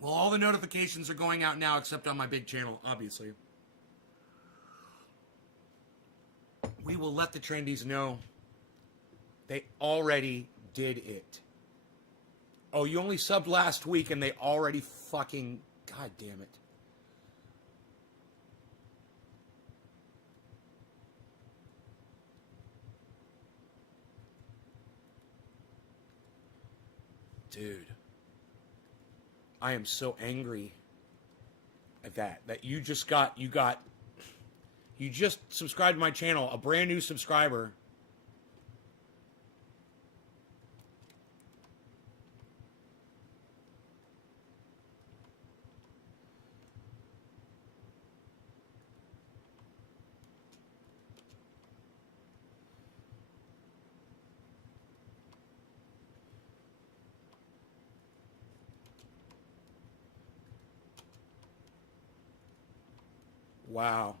Well, all the notifications are going out now except on my big channel, obviously. We will let the trendies know they already did it. Oh, you only subbed last week and they already fucking... God damn it. Dude. I am so angry at that you just subscribed to my channel, a brand new subscriber. Wow.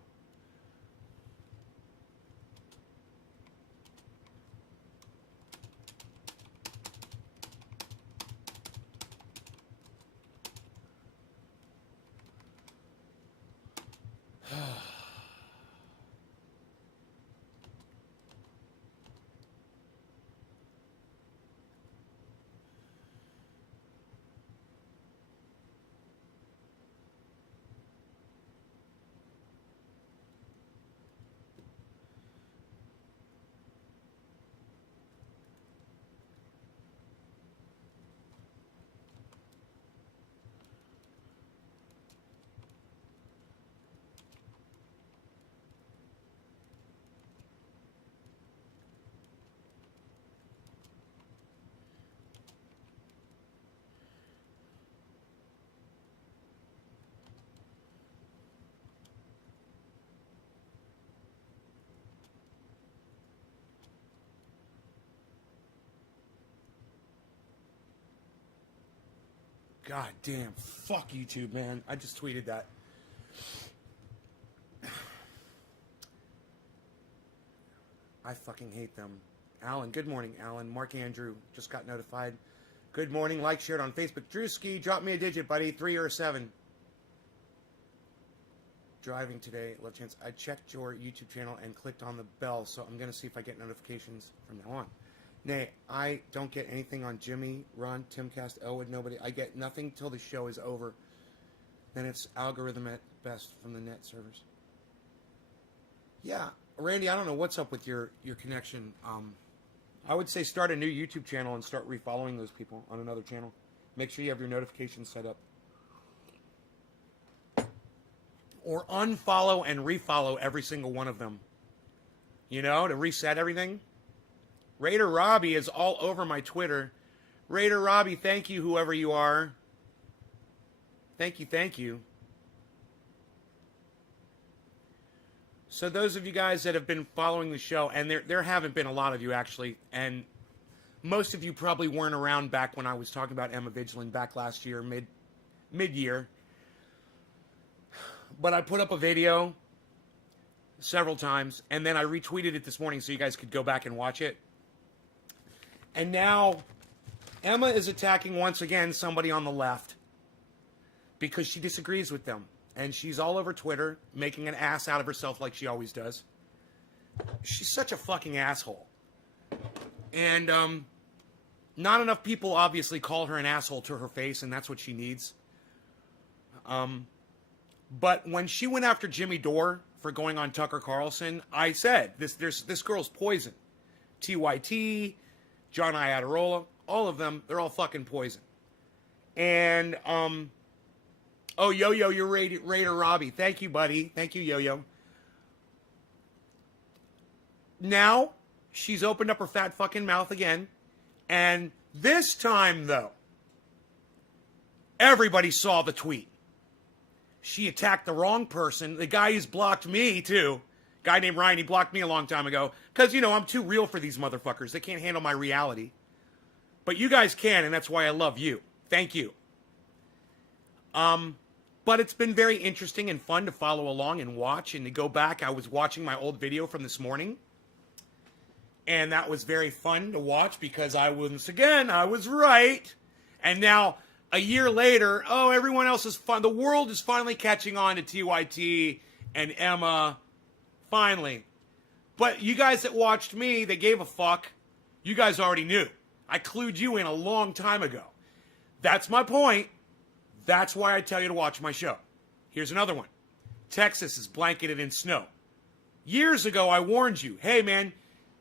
God damn. Fuck YouTube, man. I just tweeted that. I fucking hate them. Alan, good morning, Alan. Mark Andrew just got notified. Good morning. Like, shared on Facebook. Drewski, drop me a digit, buddy. 3 or 7. Driving today. Love chance. I checked your YouTube channel and clicked on the bell, so I'm going to see if I get notifications from now on. Nay, I don't get anything on Jimmy, Ron, Timcast, Elwood, nobody. I get nothing till the show is over. Then it's algorithm at best from the net servers. Yeah, Randy, I don't know what's up with your connection. I would say start a new YouTube channel and start refollowing those people on another channel. Make sure you have your notifications set up. Or unfollow and refollow every single one of them. You know, to reset everything. Raider Robbie is all over my Twitter. Raider Robbie, thank you, whoever you are. Thank you, thank you. So those of you guys that have been following the show, and there haven't been a lot of you actually, and most of you probably weren't around back when I was talking about Emma Vigeland back last year, mid-year. But I put up a video several times, and then I retweeted it this morning so you guys could go back and watch it. And now Emma is attacking once again somebody on the left because she disagrees with them. And she's all over Twitter making an ass out of herself like she always does. She's such a fucking asshole. And not enough people obviously call her an asshole to her face, and that's what she needs. But when she went after Jimmy Dore for going on Tucker Carlson, I said, this girl's poison. TYT, John Iadarola, all of them, they're all fucking poison. And, oh, Yo-Yo, you're Raider Robbie. Thank you, buddy. Thank you, Yo-Yo. Now, she's opened up her fat fucking mouth again. And this time, though, everybody saw the tweet. She attacked the wrong person. The guy who's blocked me, too. Guy named Ryan, he blocked me a long time ago. Because, you know, I'm too real for these motherfuckers. They can't handle my reality. But you guys can, and that's why I love you. Thank you. But it's been very interesting and fun to follow along and watch and to go back. I was watching my old video from this morning. And that was very fun to watch because I was right. And now a year later, oh, everyone else is fun. The world is finally catching on to TYT and Emma. Finally. But you guys that watched me, that gave a fuck, you guys already knew. I clued you in a long time ago. That's my point. That's why I tell you to watch my show. Here's another one. Texas is blanketed in snow. Years ago, I warned you, hey man,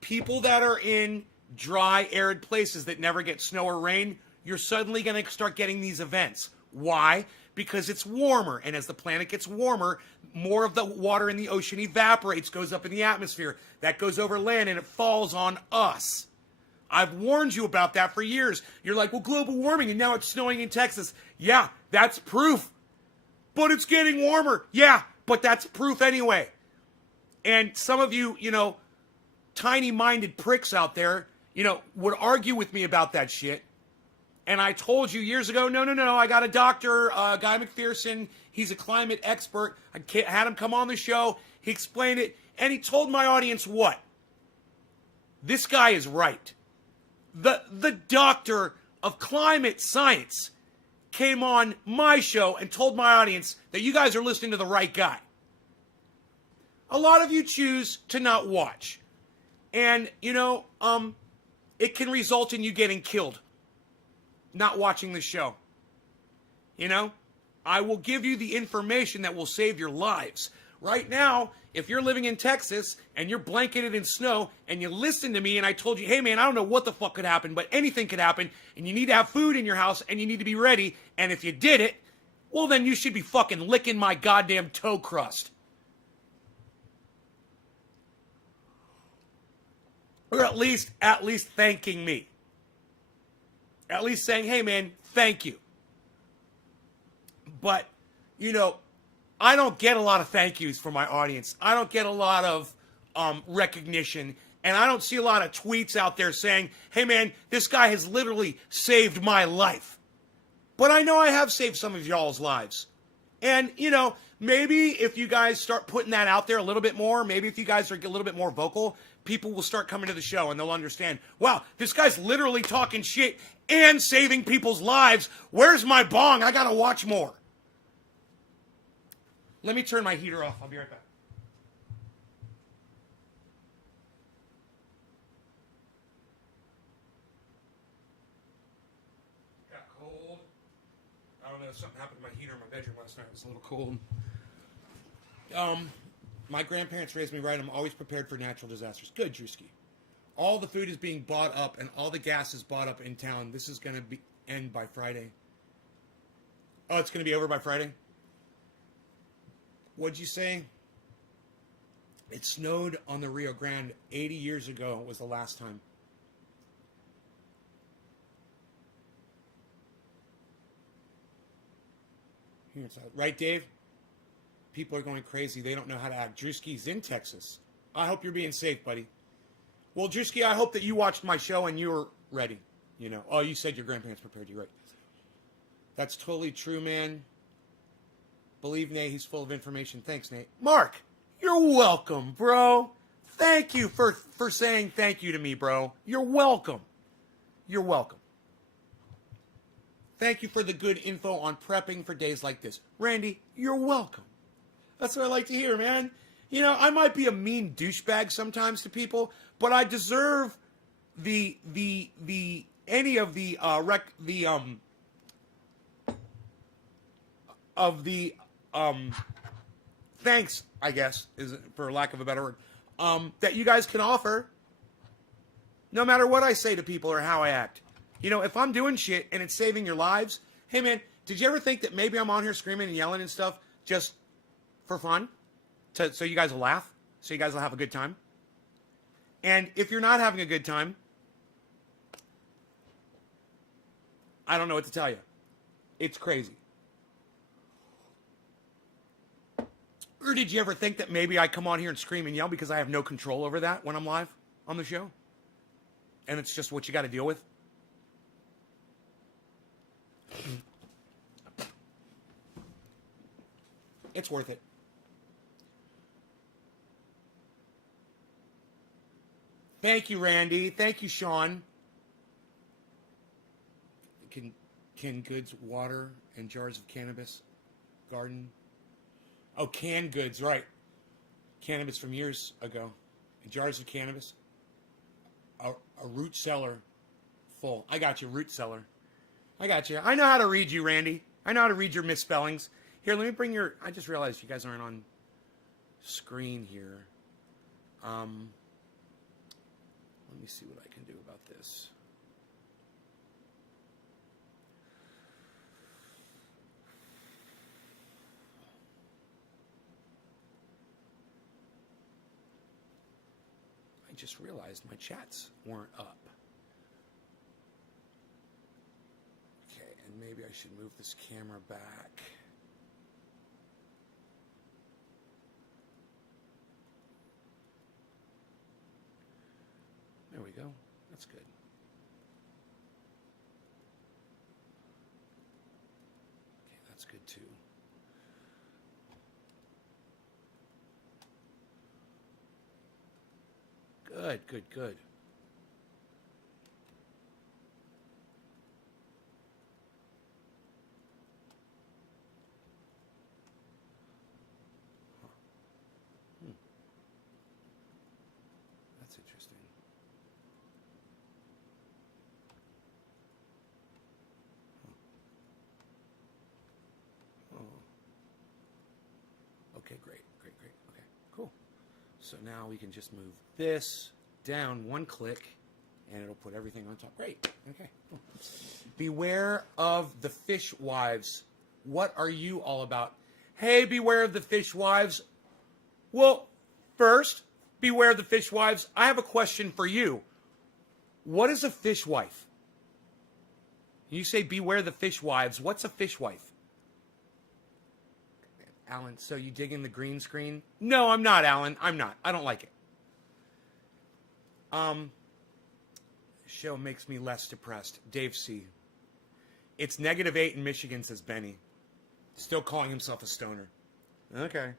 people that are in dry, arid places that never get snow or rain, you're suddenly going to start getting these events. Why? Because it's warmer, and as the planet gets warmer, more of the water in the ocean evaporates, goes up in the atmosphere. That goes over land, and it falls on us. I've warned you about that for years. You're like, well, global warming, and now it's snowing in Texas. Yeah, that's proof. But it's getting warmer. Yeah, but that's proof anyway. And some of you, tiny-minded pricks out there, would argue with me about that shit. And I told you years ago, no, I got a doctor, Guy McPherson. He's a climate expert. I had him come on the show. He explained it. And he told my audience what? This guy is right. The doctor of climate science came on my show and told my audience that you guys are listening to the right guy. A lot of you choose to not watch. And, it can result in you getting killed. Not watching the show. I will give you the information that will save your lives. Right now, if you're living in Texas and you're blanketed in snow and you listen to me and I told you, hey man, I don't know what the fuck could happen, but anything could happen and you need to have food in your house and you need to be ready, and if you did it, well then you should be fucking licking my goddamn toe crust. Or at least thanking me. At least saying, hey man, thank you. But, I don't get a lot of thank yous from my audience. I don't get a lot of recognition. And I don't see a lot of tweets out there saying, hey man, this guy has literally saved my life. But I know I have saved some of y'all's lives. And, maybe if you guys start putting that out there a little bit more, maybe if you guys are a little bit more vocal, people will start coming to the show and they'll understand, wow, this guy's literally talking shit and saving people's lives. Where's my bong? I gotta watch more. Let me turn my heater off. I'll be right back. Got cold. I don't know, something happened to my heater in my bedroom last night. It was a little cold. My grandparents raised me right. I'm always prepared for natural disasters. Good, Drewski. All the food is being bought up and all the gas is bought up in town. This is going to end by Friday. Oh, it's going to be over by Friday? What'd you say? It snowed on the Rio Grande 80 years ago was the last time. Here it's out. Right, Dave? People are going crazy. They don't know how to act. Drewski's in Texas. I hope you're being safe, buddy. Well, Drewski, I hope that you watched my show and you were ready. Oh, you said your grandparents prepared you, right? That's totally true, man. Believe Nate, he's full of information. Thanks, Nate. Mark, you're welcome, bro. Thank you for saying thank you to me, bro. You're welcome. You're welcome. Thank you for the good info on prepping for days like this. Randy, you're welcome. That's what I like to hear, man. I might be a mean douchebag sometimes to people, but I deserve thanks, I guess, is for lack of a better word, that you guys can offer, no matter what I say to people or how I act. If I'm doing shit and it's saving your lives, hey man, did you ever think that maybe I'm on here screaming and yelling and stuff just for fun? So you guys will laugh? So you guys will have a good time? And if you're not having a good time, I don't know what to tell you. It's crazy. Or did you ever think that maybe I come on here and scream and yell because I have no control over that when I'm live on the show? And it's just what you got to deal with? It's worth it. Thank you, Randy. Thank you, Sean. Canned goods, water, and jars of cannabis. Garden. Oh, canned goods, right. Cannabis from years ago. And jars of cannabis. A root cellar full. I got you, root cellar. I got you. I know how to read you, Randy. I know how to read your misspellings. Here, let me bring your... I just realized you guys aren't on screen here. Let me see what I can do about this. I just realized my chats weren't up. Okay, and maybe I should move this camera back. There we go. That's good. Okay, that's good too. Good, good, good. That's interesting. Oh. Okay, great, great, great. Okay, cool. So now we can just move this down one click, and it'll put everything on top. Great. Okay, cool. Beware of the fish wives. What are you all about? Hey, beware of the fish wives. Well, first, beware of the fish wives. I have a question for you. What is a fish wife? You say beware the fish wives. What's a fish wife? Alan, so you digging the green screen? No, I'm not, Alan. I'm not. I don't like it. Show makes me less depressed. Dave C. It's -8 in Michigan, says Benny. Still calling himself a stoner. Okay.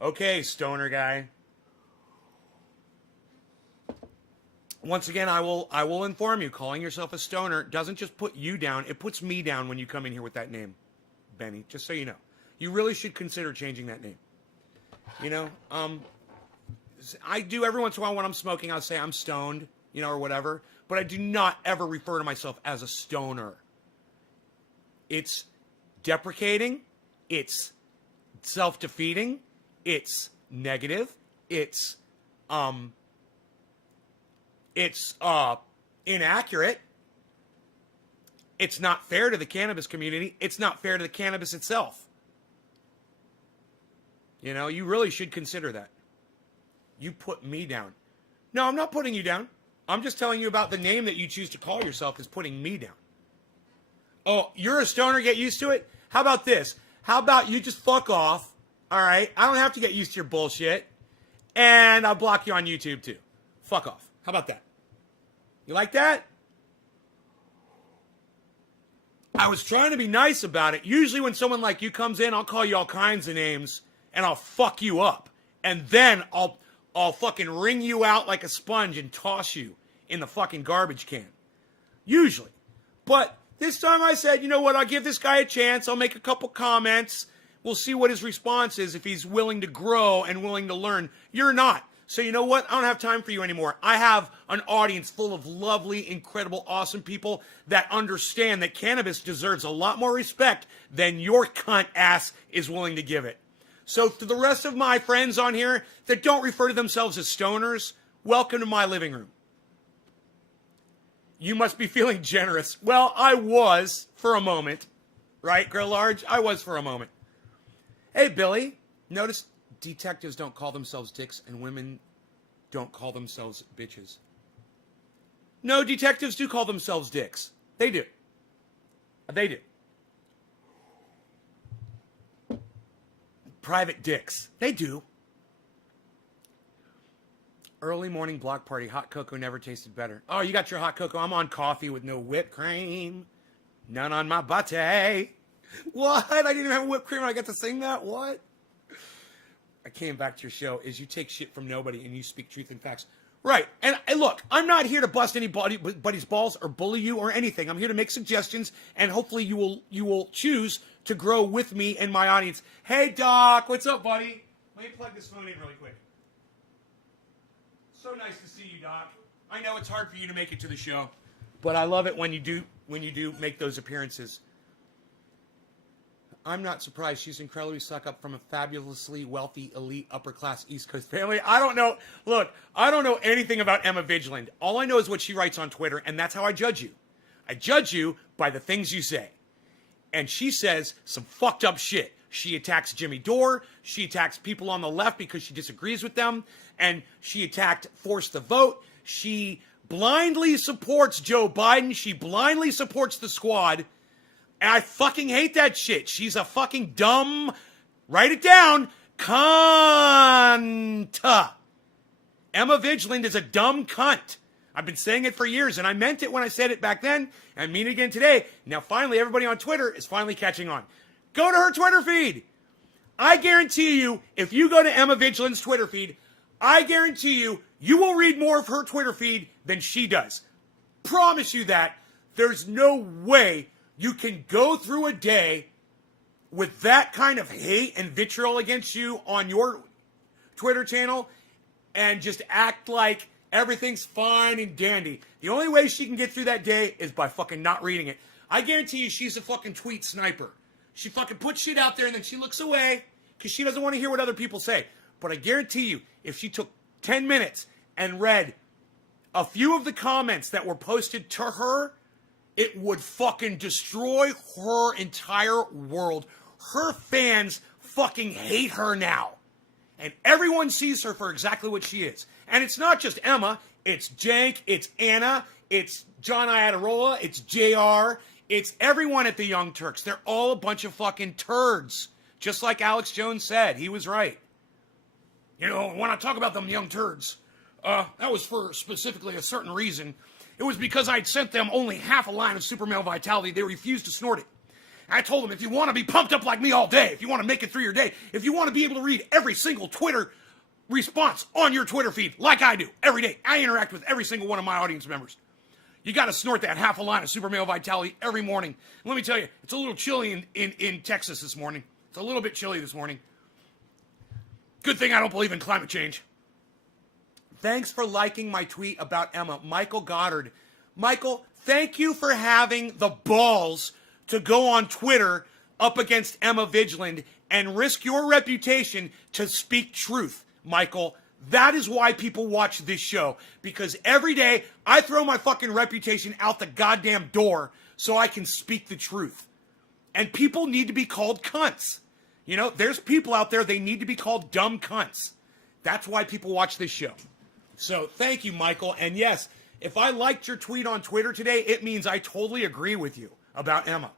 Okay, stoner guy. Once again, I will inform you, calling yourself a stoner doesn't just put you down, it puts me down when you come in here with that name, Benny, just so you know. You really should consider changing that name. You know, I do every once in a while when I'm smoking, I'll say I'm stoned, you know, or whatever, but I do not ever refer to myself as a stoner. It's deprecating, it's self-defeating, it's negative, it's inaccurate, it's not fair to the cannabis community, it's not fair to the cannabis itself. You know, you really should consider that. You put me down. No, I'm not putting you down. I'm just telling you about the name that you choose to call yourself is putting me down. Oh, you're a stoner, get used to it? How about this? How about you just fuck off, all right? I don't have to get used to your bullshit, and I'll block you on YouTube too. Fuck off. How about that? You like that? I was trying to be nice about it. Usually when someone like you comes in, I'll call you all kinds of names, and I'll fuck you up. And then I'll fucking wring you out like a sponge and toss you in the fucking garbage can. Usually. But this time I said, you know what, I'll give this guy a chance. I'll make a couple comments. We'll see what his response is if he's willing to grow and willing to learn. You're not. So you know what? I don't have time for you anymore. I have an audience full of lovely, incredible, awesome people that understand that cannabis deserves a lot more respect than your cunt ass is willing to give it. So to the rest of my friends on here that don't refer to themselves as stoners, welcome to my living room. You must be feeling generous. Well, I was for a moment. Right, Grill Large? I was for a moment. Hey, Billy. Notice detectives don't call themselves dicks and women don't call themselves bitches. No, detectives do call themselves dicks. They do. They do. Private dicks. They do. Early morning block party. Hot cocoa never tasted better. Oh, you got your hot cocoa. I'm on coffee with no whipped cream. None on my butte. What? I didn't even have whipped cream and I got to sing that? What? I came back to your show is you take shit from nobody and you speak truth and facts. Right. And look, I'm not here to bust anybody's balls or bully you or anything. I'm here to make suggestions, and hopefully you will choose to grow with me and my audience. Hey, Doc. What's up, buddy? Let me plug this phone in really quick. So nice to see you, Doc. I know it's hard for you to make it to the show, but I love it when you do make those appearances. I'm not surprised. She's incredibly stuck up from a fabulously wealthy, elite, upper-class East Coast family. I don't know. Look, I don't know anything about Emma Vigeland. All I know is what she writes on Twitter, and that's how I judge you. I judge you by the things you say. And she says some fucked up shit. She attacks Jimmy Dore. She attacks people on the left because she disagrees with them. And she attacked Force the Vote. She blindly supports Joe Biden. She blindly supports the squad. And I fucking hate that shit. She's a fucking dumb, write it down, cunt. Emma Vigeland is a dumb cunt. I've been saying it for years, and I meant it when I said it back then, and I mean it again today. Now, finally, everybody on Twitter is finally catching on. Go to her Twitter feed. I guarantee you, if you go to Emma Vigeland's Twitter feed, I guarantee you, you will read more of her Twitter feed than she does. Promise you that. There's no way you can go through a day with that kind of hate and vitriol against you on your Twitter channel and just act like everything's fine and dandy. The only way she can get through that day is by fucking not reading it. I guarantee you she's a fucking tweet sniper. She fucking puts shit out there and then she looks away because she doesn't want to hear what other people say. But I guarantee you, if she took 10 minutes and read a few of the comments that were posted to her, it would fucking destroy her entire world. Her fans fucking hate her now. And everyone sees her for exactly what she is. And it's not just Emma. It's Jank. It's Anna. It's John Iadarola. It's JR. It's everyone at the Young Turks. They're all a bunch of fucking turds. Just like Alex Jones said. He was right. You know, when I talk about them young turds, that was for specifically a certain reason. It was because I'd sent them only half a line of super male vitality. They refused to snort it. I told them, if you want to be pumped up like me all day, if you want to make it through your day, if you want to be able to read every single Twitter response on your Twitter feed, like I do, every day, I interact with every single one of my audience members. You got to snort that half a line of super male vitality every morning. And let me tell you, it's a little chilly in Texas this morning. It's a little bit chilly this morning. Good thing I don't believe in climate change. Thanks for liking my tweet about Emma. Michael Goddard. Michael, thank you for having the balls to go on Twitter up against Emma Vigeland and risk your reputation to speak truth, Michael. That is why people watch this show. Because every day I throw my fucking reputation out the goddamn door so I can speak the truth. And people need to be called cunts. You know, there's people out there, they need to be called dumb cunts. That's why people watch this show. So thank you, Michael. And yes, if I liked your tweet on Twitter today, it means I totally agree with you about Emma.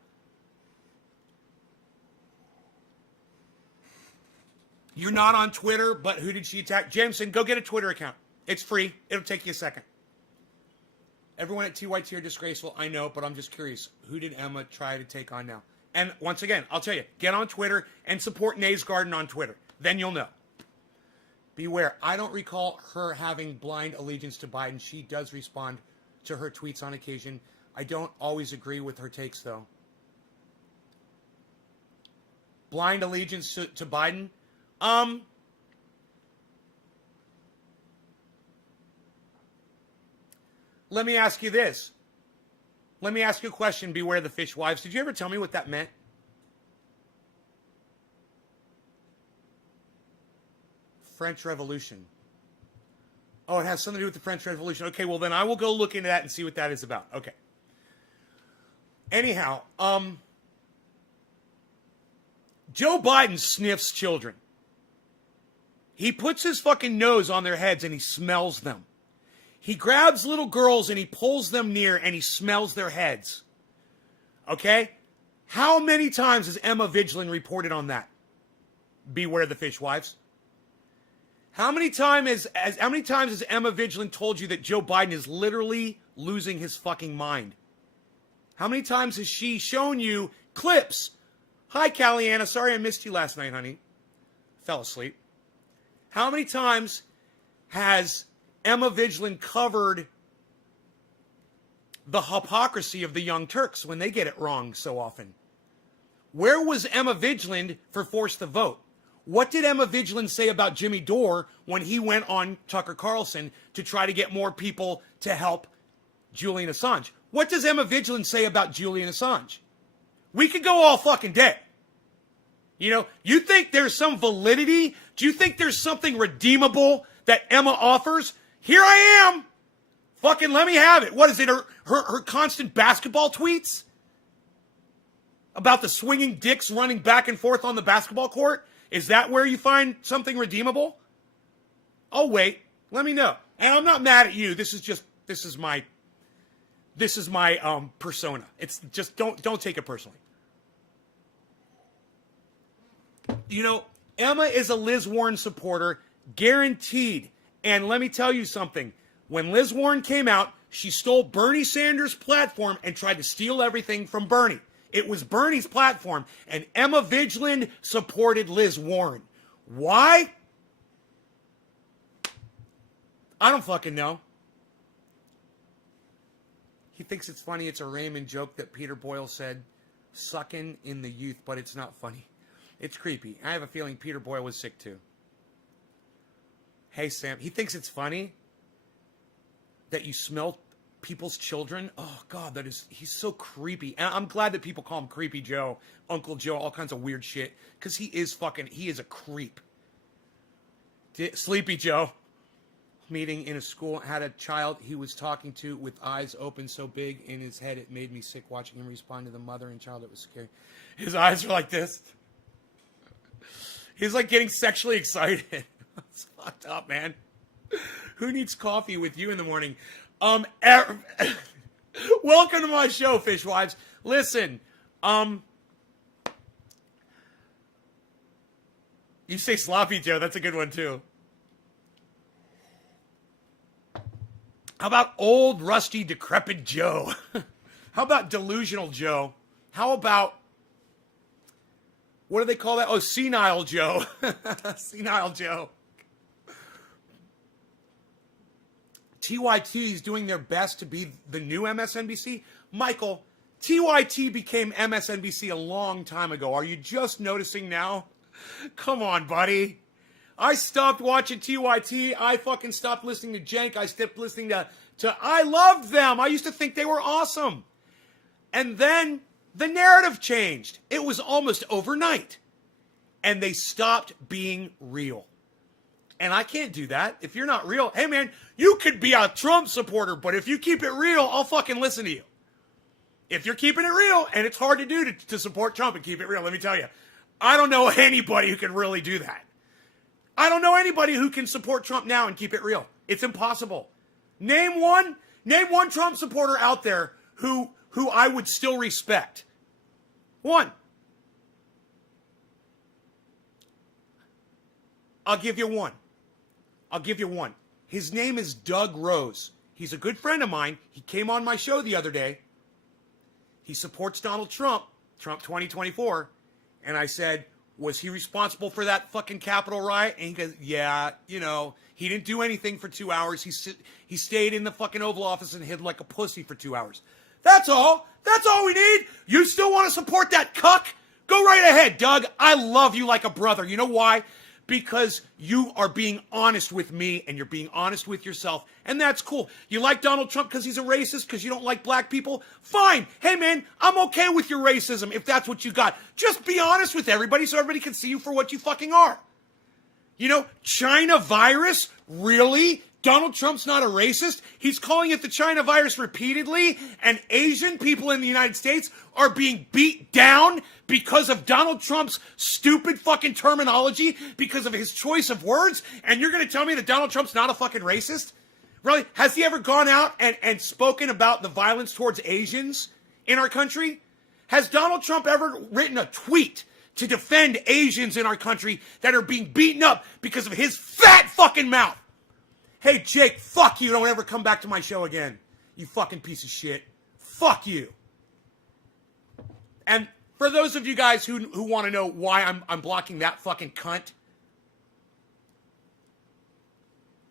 You're not on Twitter, but who did she attack? Jameson, go get a Twitter account. It's free. It'll take you a second. Everyone at TYT are disgraceful. I know, but I'm just curious. Who did Emma try to take on now? And once again, I'll tell you, get on Twitter and support Nays Garden on Twitter. Then you'll know. Beware. I don't recall her having blind allegiance to Biden. She does respond to her tweets on occasion. I don't always agree with her takes, though. Blind allegiance to Biden? Let me ask you this. Let me ask you a question, Beware the Fishwives. Did you ever tell me what that meant? French Revolution. Oh, it has something to do with the French Revolution. Okay, well then I will go look into that and see what that is about. Okay. Anyhow, Joe Biden sniffs children. He puts his fucking nose on their heads and he smells them. He grabs little girls and he pulls them near and he smells their heads. Okay? How many times has Emma Vigeland reported on that? Beware the Fishwives. How many times has Emma Vigeland told you that Joe Biden is literally losing his fucking mind? How many times has she shown you clips? Hi, Caliana. Sorry I missed you last night, honey. Fell asleep. How many times has Emma Vigeland covered the hypocrisy of the Young Turks when they get it wrong so often. Where was Emma Vigeland for Force the Vote? What did Emma Vigeland say about Jimmy Dore when he went on Tucker Carlson to try to get more people to help Julian Assange? What does Emma Vigeland say about Julian Assange? We could go all fucking day. You know, you think there's some validity? Do you think there's something redeemable that Emma offers? Here I am. Fucking let me have it. What is it? Her constant basketball tweets? About the swinging dicks running back and forth on the basketball court? Is that where you find something redeemable? Oh, wait. Let me know. And I'm not mad at you. This is my persona. It's just, don't take it personally. You know, Emma is a Liz Warren supporter, guaranteed. And let me tell you something. When Liz Warren came out, she stole Bernie Sanders' platform and tried to steal everything from Bernie. It was Bernie's platform, and Emma Vigeland supported Liz Warren. Why? I don't fucking know. He thinks it's funny. It's a Raymond joke that Peter Boyle said, sucking in the youth, but it's not funny. It's creepy. I have a feeling Peter Boyle was sick too. Hey, Sam. He thinks it's funny that you smell people's children. Oh, God, he's so creepy. And I'm glad that people call him Creepy Joe, Uncle Joe, all kinds of weird shit. Because he is a creep. Sleepy Joe. Meeting in a school, had a child he was talking to with eyes open so big in his head it made me sick watching him respond to the mother and child. It was scary. His eyes are like this. He's like getting sexually excited. It's fucked up, man. Who needs coffee with you in the morning? Welcome to my show, Fishwives. Listen, you say Sloppy Joe, that's a good one too. How about old, rusty, decrepit Joe? How about delusional Joe? How about, what do they call that? Oh, senile Joe. Senile Joe. TYT is doing their best to be the new MSNBC. Michael, TYT became MSNBC a long time ago. Are you just noticing now? Come on, buddy. I stopped watching TYT. I fucking stopped listening to Cenk. I stopped listening to I loved them. I used to think they were awesome. And then the narrative changed. It was almost overnight. And they stopped being real. And I can't do that. If you're not real, hey man, you could be a Trump supporter, but if you keep it real, I'll fucking listen to you. If you're keeping it real, and it's hard to do to support Trump and keep it real, let me tell you, I don't know anybody who can really do that. I don't know anybody who can support Trump now and keep it real. It's impossible. Name one Trump supporter out there who I would still respect. One. I'll give you one. His name is Doug Rose. He's a good friend of mine. He came on my show the other day. He supports Donald Trump 2024. And I said, was he responsible for that fucking Capitol riot? And he goes, yeah, you know, he didn't do anything for 2 hours. He stayed in the fucking Oval Office and hid like a pussy for 2 hours. That's all. That's all we need. You still want to support that cuck? Go right ahead, Doug. I love you like a brother. You know why? Because you are being honest with me and you're being honest with yourself. And that's cool. You like Donald Trump because he's a racist, because you don't like black people? Fine. Hey, man, I'm okay with your racism if that's what you got. Just be honest with everybody so everybody can see you for what you fucking are. You know, China virus? Really? Donald Trump's not a racist? He's calling it the China virus repeatedly, and Asian people in the United States are being beat down because of Donald Trump's stupid fucking terminology, because of his choice of words, and you're going to tell me that Donald Trump's not a fucking racist? Really? Has he ever gone out and spoken about the violence towards Asians in our country? Has Donald Trump ever written a tweet to defend Asians in our country that are being beaten up because of his fat fucking mouth? Hey, Jake, fuck you. Don't ever come back to my show again. You fucking piece of shit. Fuck you. And for those of you guys who want to know why I'm blocking that fucking cunt,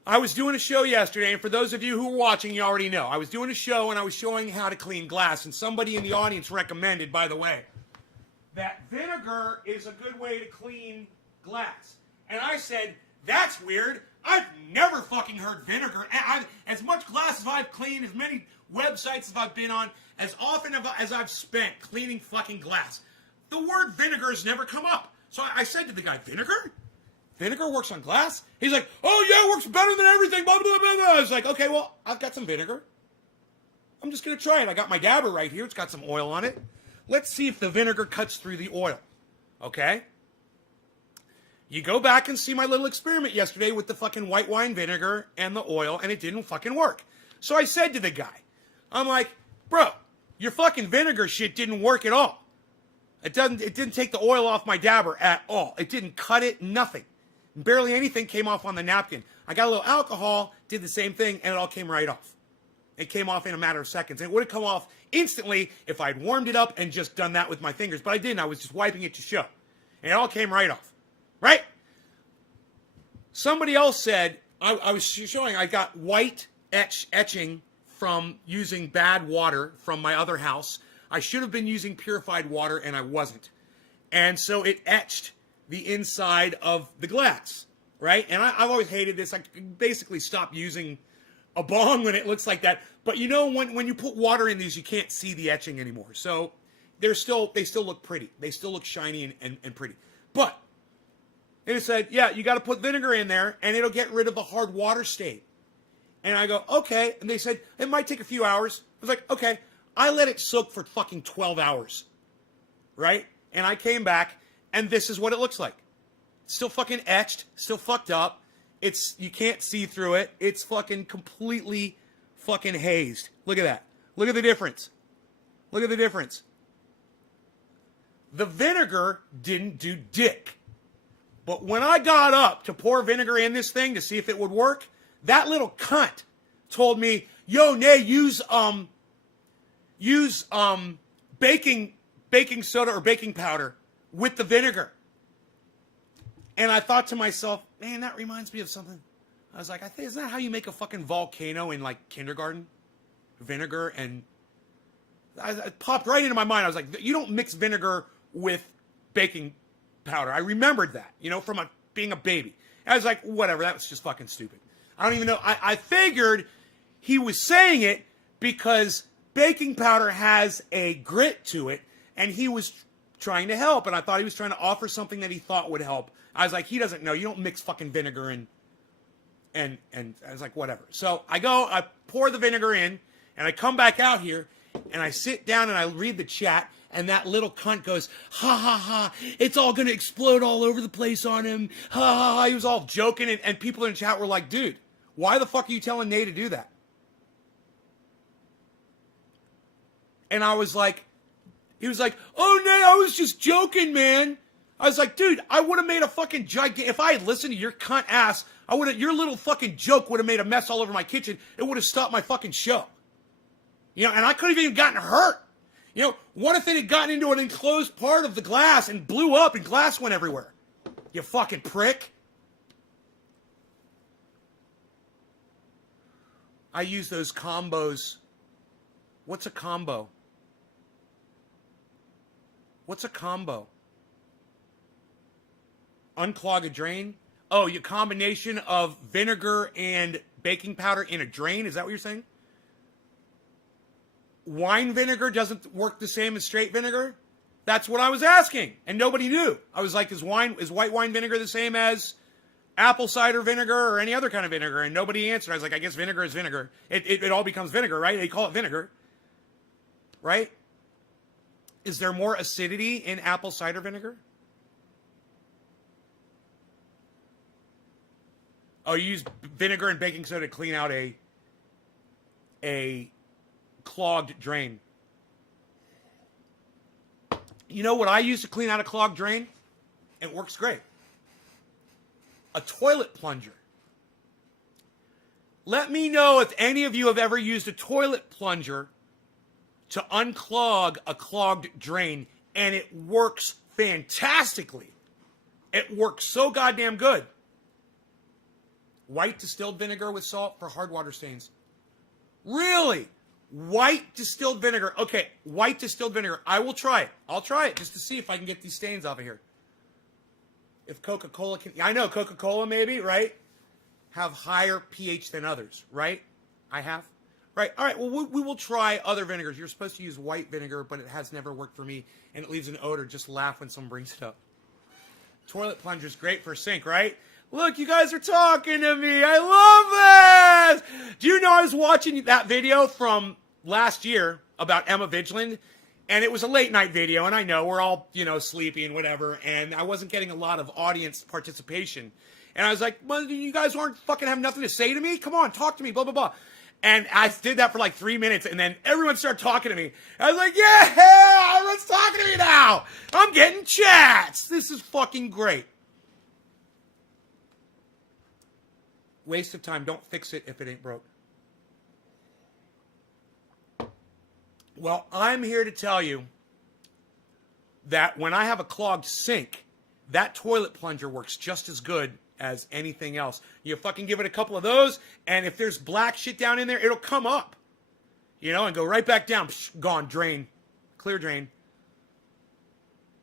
I was doing a show yesterday, and for those of you who were watching, you already know. I was doing a show, and I was showing how to clean glass, and somebody in the audience recommended, by the way, that vinegar is a good way to clean glass. And I said, that's weird. I've never fucking heard vinegar. As much glass as I've cleaned, as many websites as I've been on, as often as I've spent cleaning fucking glass, the word vinegar has never come up. So I said to the guy, vinegar? Vinegar works on glass? He's like, oh yeah, it works better than everything, blah, blah, blah, blah. I was like, okay, well, I've got some vinegar. I'm just going to try it. I got my dabber right here. It's got some oil on it. Let's see if the vinegar cuts through the oil. Okay? You go back and see my little experiment yesterday with the fucking white wine vinegar and the oil, and it didn't fucking work. So I said to the guy, I'm like, bro, your fucking vinegar shit didn't work at all. It didn't take the oil off my dabber at all. It didn't cut it, nothing. Barely anything came off on the napkin. I got a little alcohol, did the same thing, and it all came right off. It came off in a matter of seconds. It would have come off instantly if I'd warmed it up and just done that with my fingers, but I didn't. I was just wiping it to show. And it all came right off. Right? Somebody else said, I was showing I got white etching from using bad water from my other house. I should have been using purified water, and I wasn't. And so it etched the inside of the glass, right? And I've always hated this. I basically stopped using a bong when it looks like that. But you know, when you put water in these, you can't see the etching anymore. So they still look pretty. They still look shiny and pretty. But it said, yeah, you got to put vinegar in there, and it'll get rid of the hard water stain. And I go, okay. And they said, it might take a few hours. I was like, okay. I let it soak for fucking 12 hours, right? And I came back, and this is what it looks like. Still fucking etched, still fucked up. You can't see through it. It's fucking completely fucking hazed. Look at that. Look at the difference. Look at the difference. The vinegar didn't do dick. But when I got up to pour vinegar in this thing to see if it would work, that little cunt told me, yo, Nay, use baking soda or baking powder with the vinegar. And I thought to myself, man, that reminds me of something. I was like, I think, isn't that how you make a fucking volcano in like kindergarten? Vinegar and it popped right into my mind. I was like, you don't mix vinegar with baking powder. I remembered that, from being a baby. And I was like, whatever, that was just fucking stupid. I don't even know. I figured he was saying it because baking powder has a grit to it, and he was trying to help, and I thought he was trying to offer something that he thought would help. I was like, he doesn't know. You don't mix fucking vinegar and I was like, whatever. So I pour the vinegar in, and I come back out here, and I sit down and I read the chat, and that little cunt goes, ha ha ha, it's all gonna explode all over the place on him, ha ha ha. He was all joking, and people in the chat were like, dude, why the fuck are you telling Nate to do that? And I was like, he was like, oh, Nate, I was just joking, man. I was like, dude, I would have made a fucking gigantic, if I had listened to your cunt ass, your little fucking joke would have made a mess all over my kitchen. It would have stopped my fucking show. And I could have even gotten hurt. What if it had gotten into an enclosed part of the glass and blew up and glass went everywhere? You fucking prick. I use those combos. What's a combo? What's a combo? Unclog a drain? Oh, your combination of vinegar and baking powder in a drain? Is that what you're saying? Wine vinegar doesn't work the same as straight vinegar? That's what I was asking, and nobody knew. I was like, is white wine vinegar the same as apple cider vinegar or any other kind of vinegar? And nobody answered. I was like, I guess vinegar is vinegar. It all becomes vinegar, right? They call it vinegar, right? Is there more acidity in apple cider vinegar? Oh, you use vinegar and baking soda to clean out a clogged drain. You know what I use to clean out a clogged drain? It works great. A toilet plunger. Let me know if any of you have ever used a toilet plunger to unclog a clogged drain, and it works fantastically. It works so goddamn good. White distilled vinegar with salt for hard water stains. Really? White distilled vinegar. Okay, white distilled vinegar. I will try it. I'll try it just to see if I can get these stains off of here. If Coca-Cola can... I know Coca-Cola maybe, right? Have higher pH than others, right? I have. Right. All right. Well, we will try other vinegars. You're supposed to use white vinegar, but it has never worked for me, and it leaves an odor. Just laugh when someone brings it up. Toilet plunger's great for sink, right? Look, you guys are talking to me. I love this. Do you know I was watching that video from last year about Emma Vigeland, and it was a late night video, and I know we're all, sleepy and whatever, and I wasn't getting a lot of audience participation. And I was like, well, you guys aren't fucking have nothing to say to me? Come on, talk to me, blah, blah, blah. And I did that for like 3 minutes, and then everyone started talking to me. I was like, yeah, everyone's talking to me now. I'm getting chats. This is fucking great. Waste of time. Don't fix it if it ain't broke. Well, I'm here to tell you that when I have a clogged sink, that toilet plunger works just as good as anything else. You fucking give it a couple of those, and if there's black shit down in there, it'll come up, and go right back down. Psh, gone, drain, clear drain.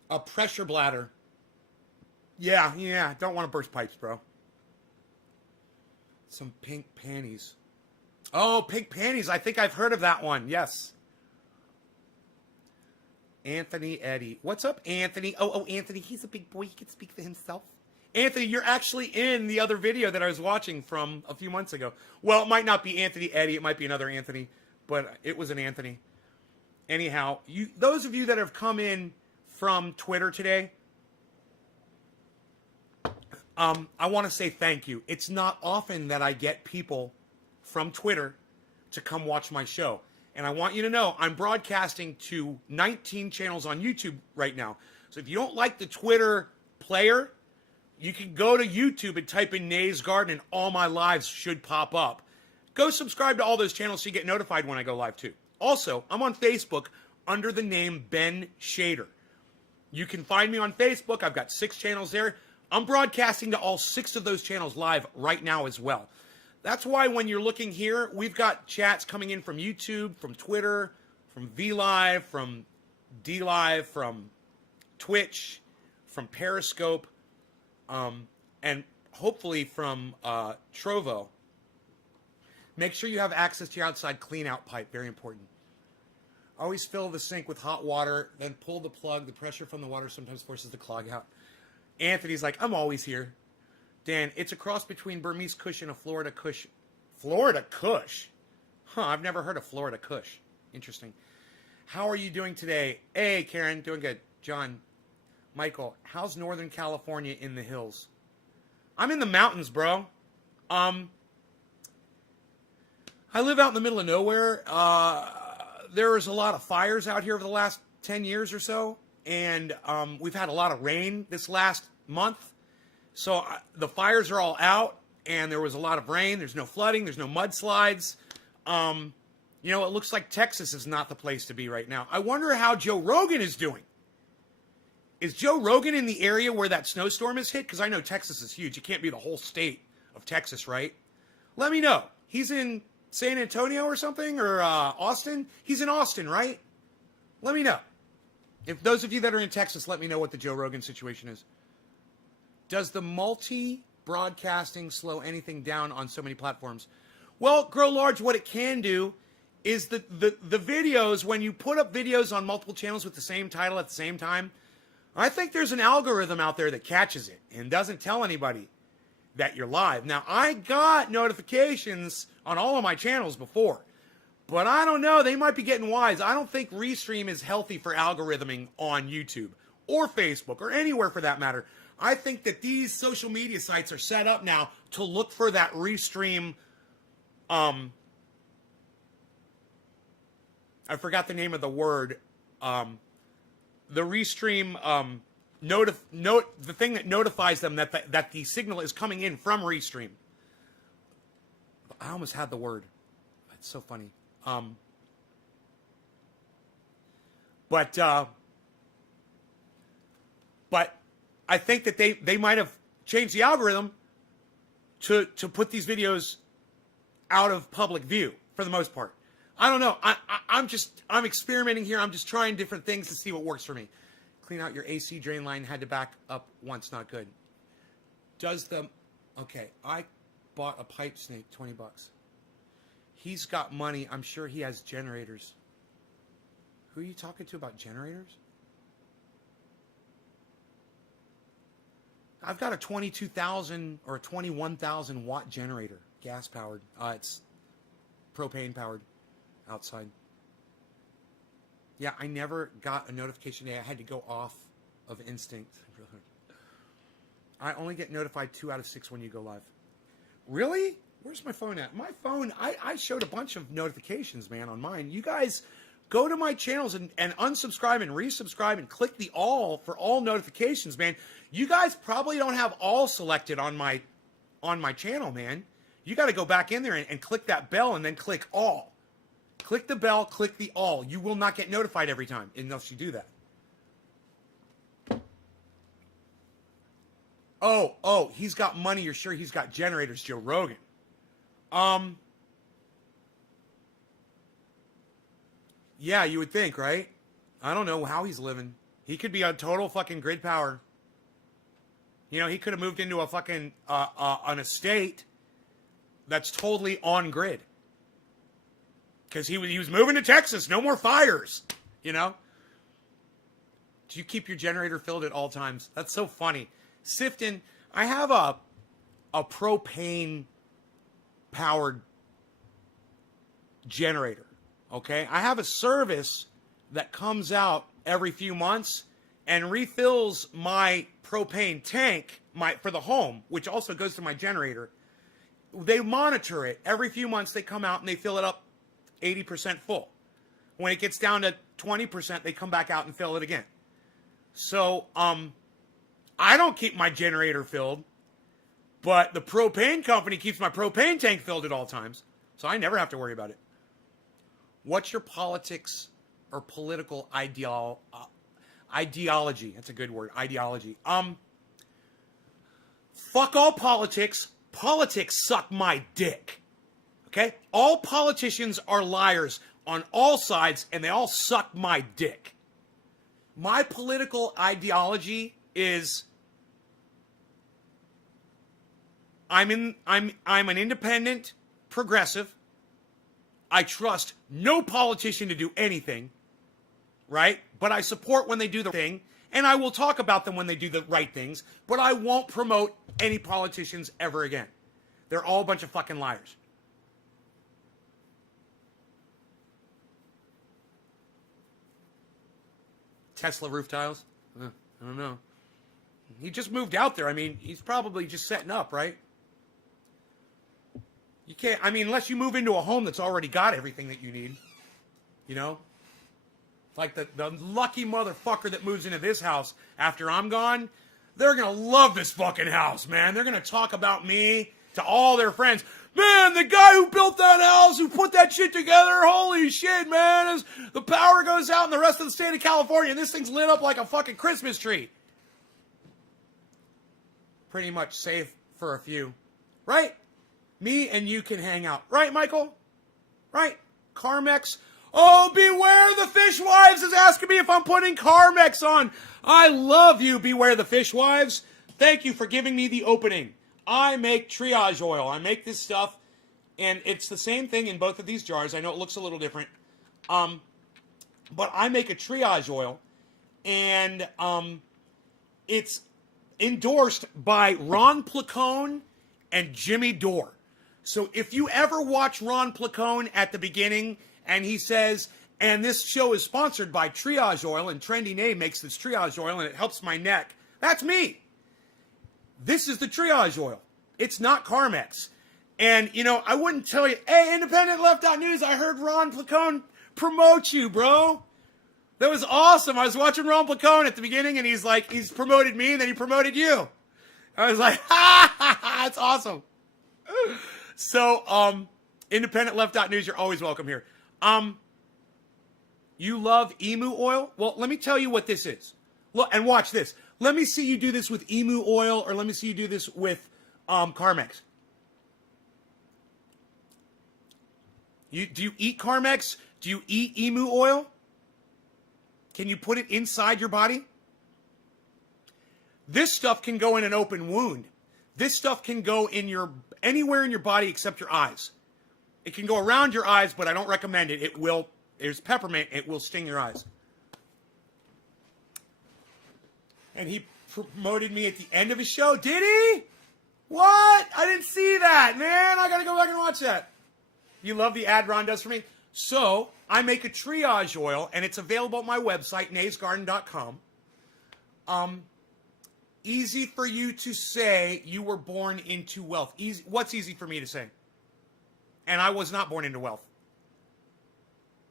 A pressure bladder. Yeah, don't want to burst pipes, bro. Some pink panties. Oh, pink panties. I think I've heard of that one. Yes. Anthony Eddy. What's up, Anthony? Oh, Anthony. He's a big boy. He can speak for himself. Anthony, you're actually in the other video that I was watching from a few months ago. Well, it might not be Anthony Eddy. It might be another Anthony, but it was an Anthony. Anyhow, those of you that have come in from Twitter today, I want to say thank you. It's not often that I get people from Twitter to come watch my show. And I want you to know I'm broadcasting to 19 channels on YouTube right now. So if you don't like the Twitter player, you can go to YouTube and type in Nay's Garden and all my lives should pop up. Go subscribe to all those channels so you get notified when I go live too. Also, I'm on Facebook under the name Ben Shader. You can find me on Facebook. I've got 6 channels there. I'm broadcasting to all 6 of those channels live right now as well. That's why when you're looking here, we've got chats coming in from YouTube, from Twitter, from VLive, from DLive, from Twitch, from Periscope, and hopefully from Trovo. Make sure you have access to your outside clean-out pipe. Very important. Always fill the sink with hot water, then pull the plug. The pressure from the water sometimes forces the clog out. Anthony's like, I'm always here. Dan, it's a cross between Burmese Kush and a Florida Kush. Florida Kush? Huh, I've never heard of Florida Kush. Interesting. How are you doing today? Hey, Karen, doing good. John, Michael, how's Northern California in the hills? I'm in the mountains, bro. I live out in the middle of nowhere. There's a lot of fires out here over the last 10 years or so. And we've had a lot of rain this last month. So the fires are all out, and there was a lot of rain. There's no flooding. There's no mudslides. It looks like Texas is not the place to be right now. I wonder how Joe Rogan is doing. Is Joe Rogan in the area where that snowstorm is hit? Because I know Texas is huge. It can't be the whole state of Texas, right? Let me know. He's in San Antonio or something, or Austin? He's in Austin, right? Let me know. If those of you that are in Texas, let me know what the Joe Rogan situation is. Does the multi-broadcasting slow anything down on so many platforms? Well, Grow Large, what it can do is the videos, when you put up videos on multiple channels with the same title at the same time, I think there's an algorithm out there that catches it and doesn't tell anybody that you're live. Now, I got notifications on all of my channels before, but I don't know. They might be getting wise. I don't think Restream is healthy for algorithming on YouTube or Facebook or anywhere for that matter. I think that these social media sites are set up now to look for that Restream. I forgot the name of the word. The Restream the thing that notifies them that the signal is coming in from Restream. I almost had the word. It's so funny. But I think that they might have changed the algorithm to put these videos out of public view for the most part. I don't know. I'm experimenting here. I'm just trying different things to see what works for me. Clean out your AC drain line. Had to back up once. Not good. Okay, I bought a pipe snake, $20. He's got money. I'm sure he has generators. Who are you talking to about generators? I've got a 22,000 or a 21,000 watt generator, gas powered. It's propane powered outside. Yeah, I never got a notification today. I had to go off of instinct. I only get notified 2 out of 6 when you go live. Really? Where's my phone at? My phone, I showed a bunch of notifications, man, on mine. You guys go to my channels and unsubscribe and resubscribe and click the all for all notifications, man. You guys probably don't have all selected on my channel, man. You got to go back in there and click that bell and then click all. Click the bell, click the all. You will not get notified every time unless you do that. Oh, he's got money. You're sure he's got generators, Joe Rogan. Yeah, you would think, right? I don't know how he's living. He could be on total fucking grid power. You know, he could have moved into a fucking, an estate that's totally on grid. Because he was moving to Texas. No more fires, you know? Do you keep your generator filled at all times? That's so funny. Sifton, I have a propane powered generator. Okay, I have a service that comes out every few months and refills my propane tank for the home, which also goes to my generator. They monitor it every few months. They come out and they fill it up 80% full. When it gets down to 20%, they come back out and fill it again. So, I don't keep my generator filled, but the propane company keeps my propane tank filled at all times. So I never have to worry about it. What's your politics or political ideology? That's a good word. Ideology. Fuck all politics. Politics suck my dick. Okay? All politicians are liars on all sides, and they all suck my dick. My political ideology is I'm an independent progressive. I trust no politician to do anything, right? But I support when they do the thing, and I will talk about them when they do the right things, but I won't promote any politicians ever again. They're all a bunch of fucking liars. Tesla roof tiles? I don't know. He just moved out there. I mean, he's probably just setting up, right? You can't, I mean, unless you move into a home that's already got everything that you need, you know? It's like the lucky motherfucker that moves into this house after I'm gone, they're going to love this fucking house, man. They're going to talk about me to all their friends. Man, the guy who built that house, who put that shit together, holy shit, man. As the power goes out in the rest of the state of California, and this thing's lit up like a fucking Christmas tree. Pretty much safe for a few, right? Me and you can hang out. Right, Michael? Right? Carmex. Oh, Beware the Fishwives is asking me if I'm putting Carmex on. I love you, Beware the Fishwives. Thank you for giving me the opening. I make triage oil. I make this stuff, and it's the same thing in both of these jars. I know it looks a little different. But I make a triage oil, and it's endorsed by Ron Placone and Jimmy Dore. So if you ever watch Ron Placone at the beginning and he says, and this show is sponsored by Triage Oil, and Trendy Name makes this Triage Oil and it helps my neck, that's me. This is the Triage Oil. It's not Carmex. And, you know, I wouldn't tell you, hey, Independent Left News, I heard Ron Placone promote you, bro. That was awesome. I was watching Ron Placone at the beginning and he's like, he's promoted me and then he promoted you. I was like, that's awesome. So, Independent Left News, you're always welcome here. You love emu oil? Well, let me tell you what this is. Look, and watch this. Let me see you do this with emu oil, or let me see you do this with Carmex. Do you eat Carmex? Do you eat emu oil? Can you put it inside your body? This stuff can go in an open wound. This stuff can go in anywhere in your body except your eyes. It can go around your eyes, but I don't recommend it. There's peppermint, it will sting your eyes. And he promoted me at the end of his show. Did he? What? I didn't see that, man. I gotta go back and watch that. You love the ad Ron does for me? So, I make a triage oil, and it's available at my website, naysgarden.com. Easy for you to say you were born into wealth. Easy. What's easy for me to say? And I was not born into wealth.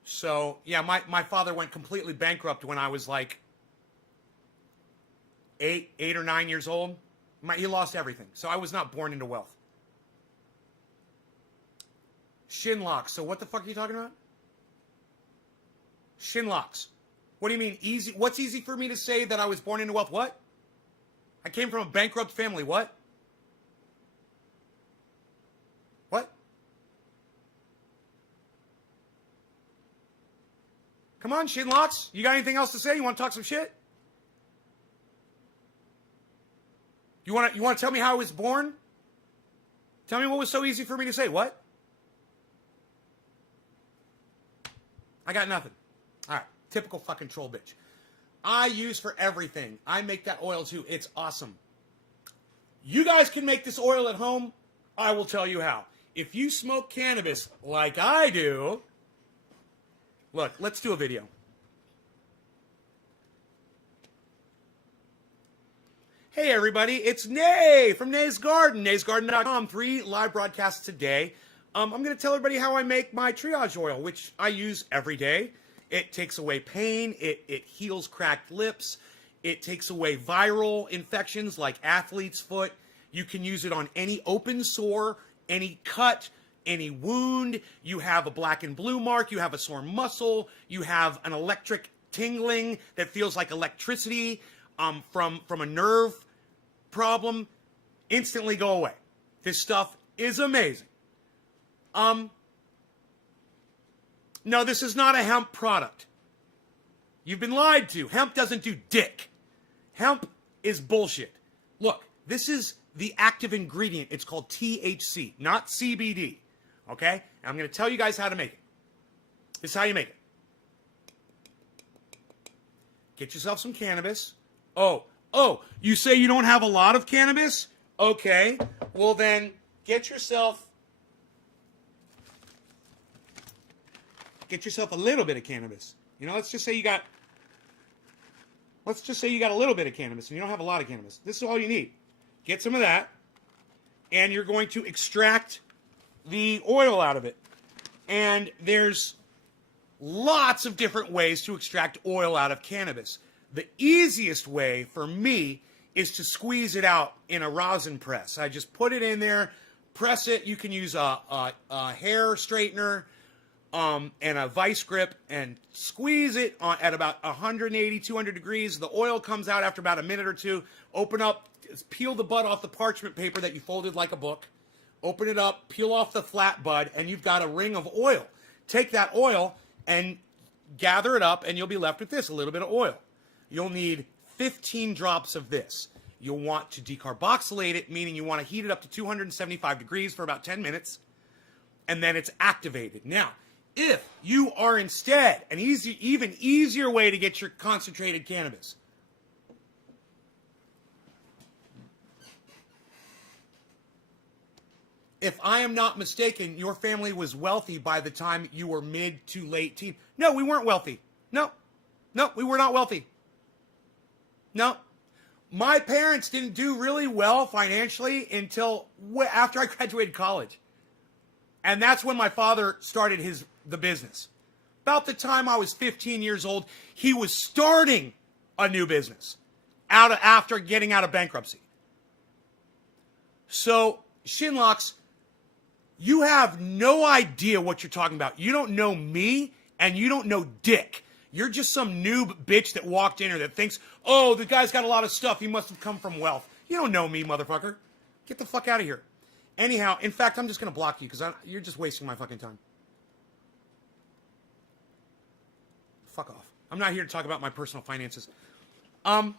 So, yeah, my father went completely bankrupt when I was like 8 or 9 years old. He lost everything. So I was not born into wealth. Shin locks. So what the fuck are you talking about? Shin locks. What do you mean easy? What's easy for me to say that I was born into wealth? What? I came from a bankrupt family. What? What? Come on, shin locks. You got anything else to say? You want to talk some shit? You want to tell me how I was born? Tell me what was so easy for me to say. What? I got nothing. All right. Typical fucking troll bitch. I use for everything. I make that oil too. It's awesome. You guys can make this oil at home. I will tell you how. If you smoke cannabis like I do, look, let's do a video. Hey everybody, it's Nay from Nay's Garden, naysgarden.com. 3 live broadcasts today. I'm going to tell everybody how I make my triage oil, which I use every day. It takes away pain, it heals cracked lips, it takes away viral infections like athlete's foot. You can use it on any open sore, any cut, any wound. You have a black and blue mark, you have a sore muscle, you have an electric tingling that feels like electricity from a nerve problem. Instantly go away. This stuff is amazing. No, this is not a hemp product. You've been lied to. Hemp doesn't do dick. Hemp is bullshit. Look, this is the active ingredient. It's called THC, not CBD. Okay? And I'm going to tell you guys how to make it. This is how you make it. Get yourself some cannabis. Oh, you say you don't have a lot of cannabis? Okay. Well then, get yourself a little bit of cannabis. You know, let's just say you got a little bit of cannabis and you don't have a lot of cannabis. This is all you need. Get some of that, and you're going to extract the oil out of it. And there's lots of different ways to extract oil out of cannabis. The easiest way for me is to squeeze it out in a rosin press. I just put it in there, press it. You can use a hair straightener, and a vice grip, and squeeze it at about 180, 200 degrees. The oil comes out after about a minute or two. Open up, peel the bud off the parchment paper that you folded like a book. Open it up, peel off the flat bud, and you've got a ring of oil. Take that oil and gather it up, and you'll be left with this, a little bit of oil. You'll need 15 drops of this. You'll want to decarboxylate it, meaning you want to heat it up to 275 degrees for about 10 minutes, and then it's activated. Now, if you are instead an even easier way to get your concentrated cannabis, if I am not mistaken, your family was wealthy by the time you were mid to late teen. No, we weren't wealthy. No, we were not wealthy. No. My parents didn't do really well financially until after I graduated college. And that's when my father started the business. About the time I was 15 years old, he was starting a new business after getting out of bankruptcy. So, Shinlocks, you have no idea what you're talking about. You don't know me, and you don't know Dick. You're just some noob bitch that walked in here that thinks, oh, the guy's got a lot of stuff. He must have come from wealth. You don't know me, motherfucker. Get the fuck out of here. Anyhow, in fact, I'm just going to block you because you're just wasting my fucking time. fuck off. I'm not here to talk about my personal finances. And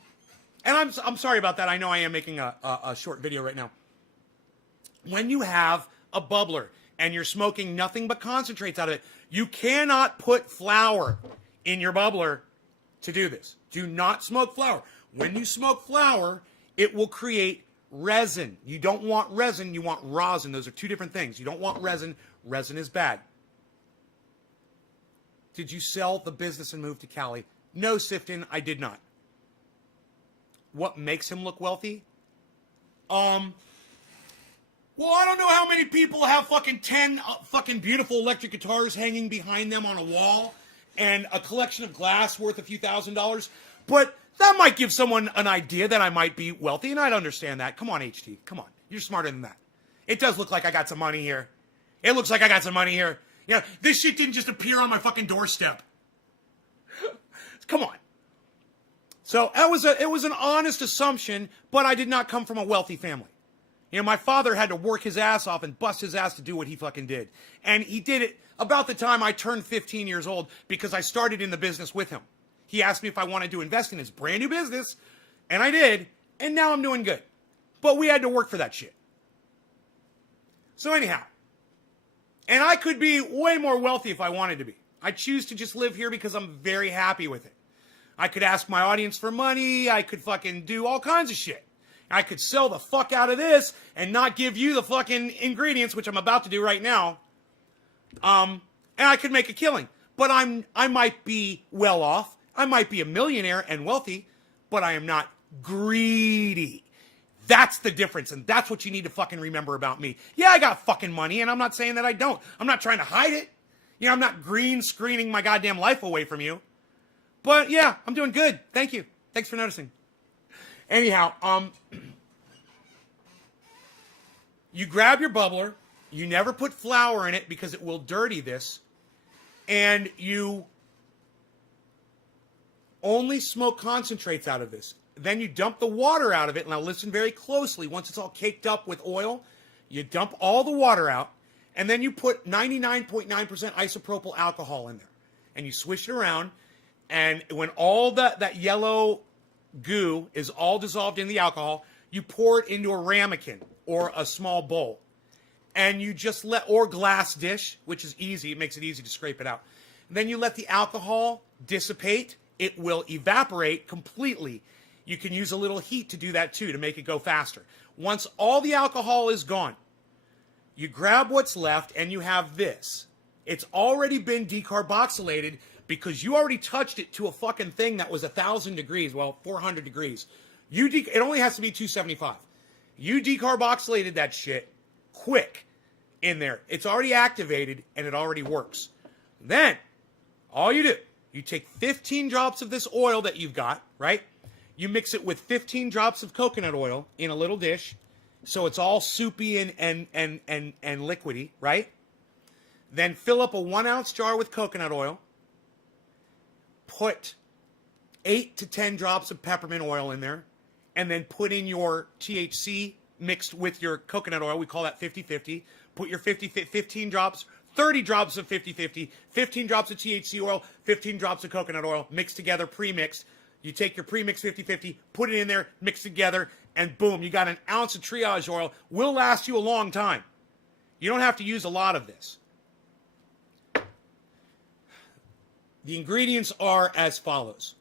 I'm sorry about that. I know I am making a short video right now. When you have a bubbler and you're smoking nothing but concentrates out of it, you cannot put flour in your bubbler to do this. Do not smoke flour. When you smoke flour, it will create resin. You don't want resin, you want rosin. Those are two different things. You don't want resin. Resin is bad. Did you sell the business and move to Cali? No, Sifton, I did not. What makes him look wealthy? Well, I don't know how many people have fucking 10 fucking beautiful electric guitars hanging behind them on a wall and a collection of glass worth a few $1,000s, but that might give someone an idea that I might be wealthy, and I'd understand that. Come on, HT. Come on. You're smarter than that. It does look like I got some money here. It looks like I got some money here. Yeah, this shit didn't just appear on my fucking doorstep. Come on. So it was an honest assumption, but I did not come from a wealthy family. You know, my father had to work his ass off and bust his ass to do what he fucking did. And he did it about the time I turned 15 years old because I started in the business with him. He asked me if I wanted to invest in his brand new business, and I did, and now I'm doing good. But we had to work for that shit. So anyhow, and I could be way more wealthy if I wanted to be. I choose to just live here because I'm very happy with it. I could ask my audience for money. I could fucking do all kinds of shit. I could sell the fuck out of this and not give you the fucking ingredients, which I'm about to do right now. And I could make a killing. But I might be well off. I might be a millionaire and wealthy, but I am not greedy. That's the difference, and that's what you need to fucking remember about me. Yeah, I got fucking money, and I'm not saying that I don't. I'm not trying to hide it. You know, I'm not green screening my goddamn life away from you. But yeah, I'm doing good. Thank you. Thanks for noticing. Anyhow, you grab your bubbler, you never put flour in it because it will dirty this, and you only smoke concentrates out of this. Then you dump the water out of it. Now listen very closely. Once it's all caked up with oil, you dump all the water out, and then you put 99.9% isopropyl alcohol in there. And you swish it around, and when all that yellow goo is all dissolved in the alcohol, you pour it into a ramekin or a small bowl. And you just or glass dish, which is easy. It makes it easy to scrape it out. And then you let the alcohol dissipate. It will evaporate completely. You can use a little heat to do that too, to make it go faster. Once all the alcohol is gone, you grab what's left and you have this. It's already been decarboxylated because you already touched it to a fucking thing that was 1,000 degrees, well, 400 degrees. It only has to be 275. You decarboxylated that shit quick in there. It's already activated and it already works. Then, all you do, you take 15 drops of this oil that you've got, right? You mix it with 15 drops of coconut oil in a little dish, so it's all soupy and liquidy, right? Then fill up a 1 ounce jar with coconut oil. Put 8 to 10 drops of peppermint oil in there, and then put in your THC mixed with your coconut oil. We call that 50-50. Put your 15 drops, 30 drops of 50-50, 15 drops of THC oil, 15 drops of coconut oil, mixed together, pre-mixed. You take your pre-mixed 50-50, put it in there, mix together, and boom, you got an ounce of triage oil. Will last you a long time. You don't have to use a lot of this. The ingredients are as follows.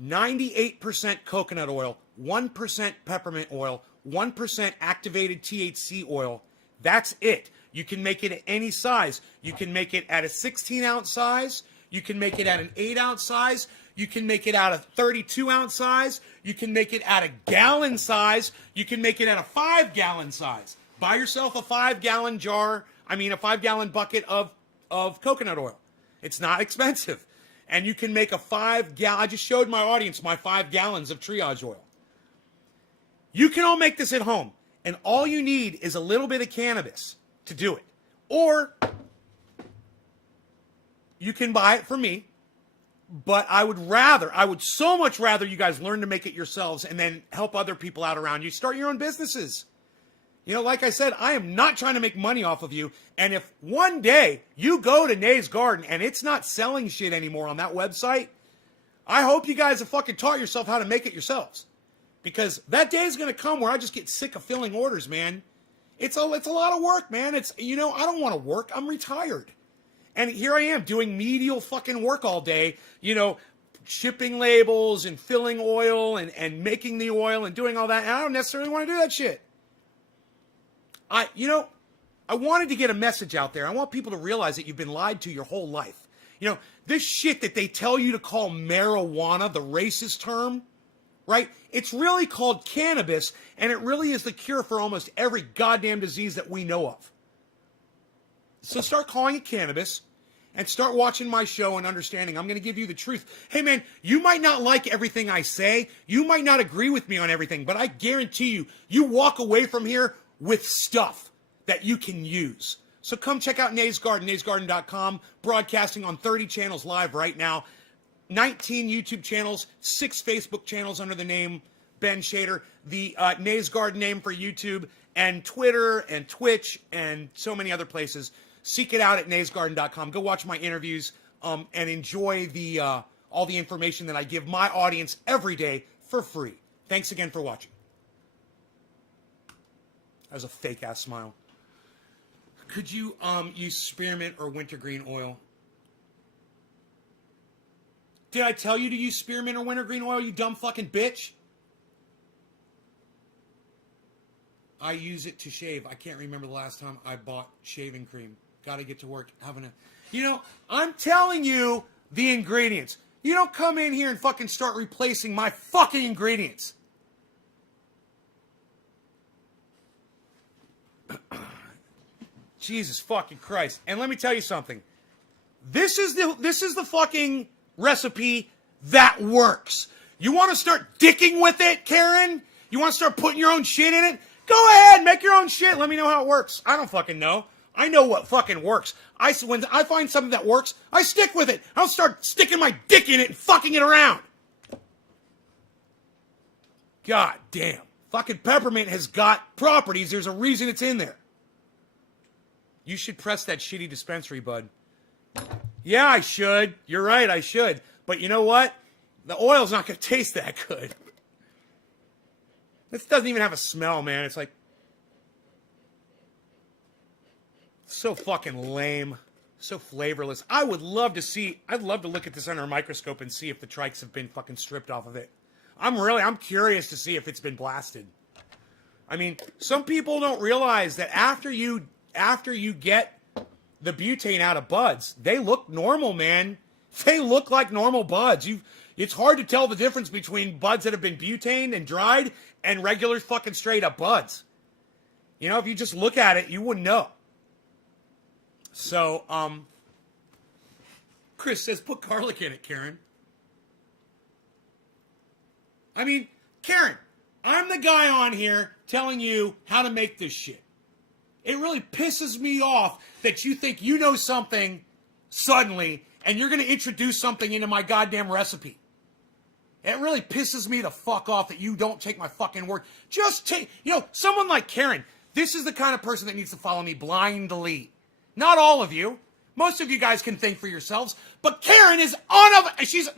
98% coconut oil, 1% peppermint oil, 1% activated THC oil. That's it. You can make it at any size. You can make it at a 16-ounce size. You can make it at an 8-ounce size. You can make it at a 32-ounce size. You can make it at a gallon size. You can make it at a 5-gallon size. Buy yourself a 5-gallon a 5-gallon bucket of coconut oil. It's not expensive. And you can make a 5-gallon, I just showed my audience my 5 gallons of triage oil. You can all make this at home. And all you need is a little bit of cannabis to do it. Or you can buy it from me. But I would so much rather you guys learn to make it yourselves and then help other people out around you. Start your own businesses. You know, like I said, I am not trying to make money off of you. And if one day you go to Nay's Garden and it's not selling shit anymore on that website, I hope you guys have fucking taught yourself how to make it yourselves. Because that day is going to come where I just get sick of filling orders, man. It's a lot of work, man. It's, you know, I don't want to work. I'm retired. And here I am doing medial fucking work all day, you know, shipping labels and filling oil and making the oil and doing all that. And I don't necessarily want to do that shit. I wanted to get a message out there. I want people to realize that you've been lied to your whole life. You know, this shit that they tell you to call marijuana, the racist term, right? It's really called cannabis, and it really is the cure for almost every goddamn disease that we know of. So start calling it cannabis and start watching my show and understanding. I'm going to give you the truth. Hey, man, you might not like everything I say. You might not agree with me on everything, but I guarantee you, you walk away from here with stuff that you can use. So come check out Nay's Garden, naysgarden.com, broadcasting on 30 channels live right now, 19 YouTube channels, 6 Facebook channels under the name Ben Shader, the Nay's Garden name for YouTube, and Twitter and Twitch and so many other places. Seek it out at naysgarden.com. Go watch my interviews and enjoy the all the information that I give my audience every day for free. Thanks again for watching. That was a fake-ass smile. Could you use spearmint or wintergreen oil? Did I tell you to use spearmint or wintergreen oil, you dumb fucking bitch? I use it to shave. I can't remember the last time I bought shaving cream. Gotta get to work having a... You know, I'm telling you the ingredients. You don't come in here and fucking start replacing my fucking ingredients. Jesus fucking Christ. And let me tell you something. This is the fucking recipe that works. You want to start dicking with it, Karen? You want to start putting your own shit in it? Go ahead, make your own shit. Let me know how it works. I don't fucking know. I know what fucking works. When I find something that works, I stick with it. I don't start sticking my dick in it and fucking it around. God damn. Fucking peppermint has got properties. There's a reason it's in there. You should press that shitty dispensary, bud. Yeah, I should. You're right, I should. But you know what? The oil's not going to taste that good. This doesn't even have a smell, man. It's like... so fucking lame. So flavorless. I'd love to look at this under a microscope and see if the trikes have been fucking stripped off of it. I'm curious to see if it's been blasted. I mean, some people don't realize that after you get the butane out of buds, they look normal, man. They look like normal buds. It's hard to tell the difference between buds that have been butaned and dried and regular fucking straight up buds. You know, if you just look at it, you wouldn't know. So, Chris says put garlic in it, Karen. I mean, Karen, I'm the guy on here telling you how to make this shit. It really pisses me off that you think you know something suddenly and you're going to introduce something into my goddamn recipe. It really pisses me the fuck off that you don't take my fucking word. Someone like Karen, this is the kind of person that needs to follow me blindly. Not all of you. Most of you guys can think for yourselves, but Karen is she's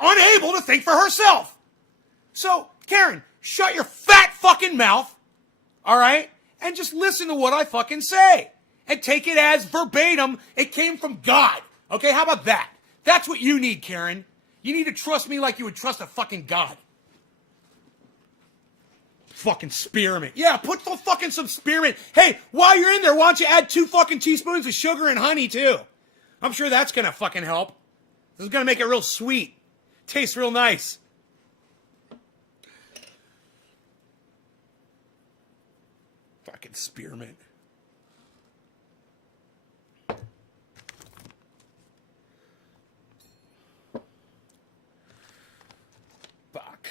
unable to think for herself. So, Karen, shut your fat fucking mouth, all right? And just listen to what I fucking say. And take it as verbatim. It came from God. Okay, how about that? That's what you need, Karen. You need to trust me like you would trust a fucking God. Fucking spearmint. Yeah, put some spearmint. Hey, while you're in there, why don't you add 2 fucking teaspoons of sugar and honey, too? I'm sure that's gonna fucking help. This is gonna make it real sweet. Tastes real nice. Fucking spearmint. Fuck.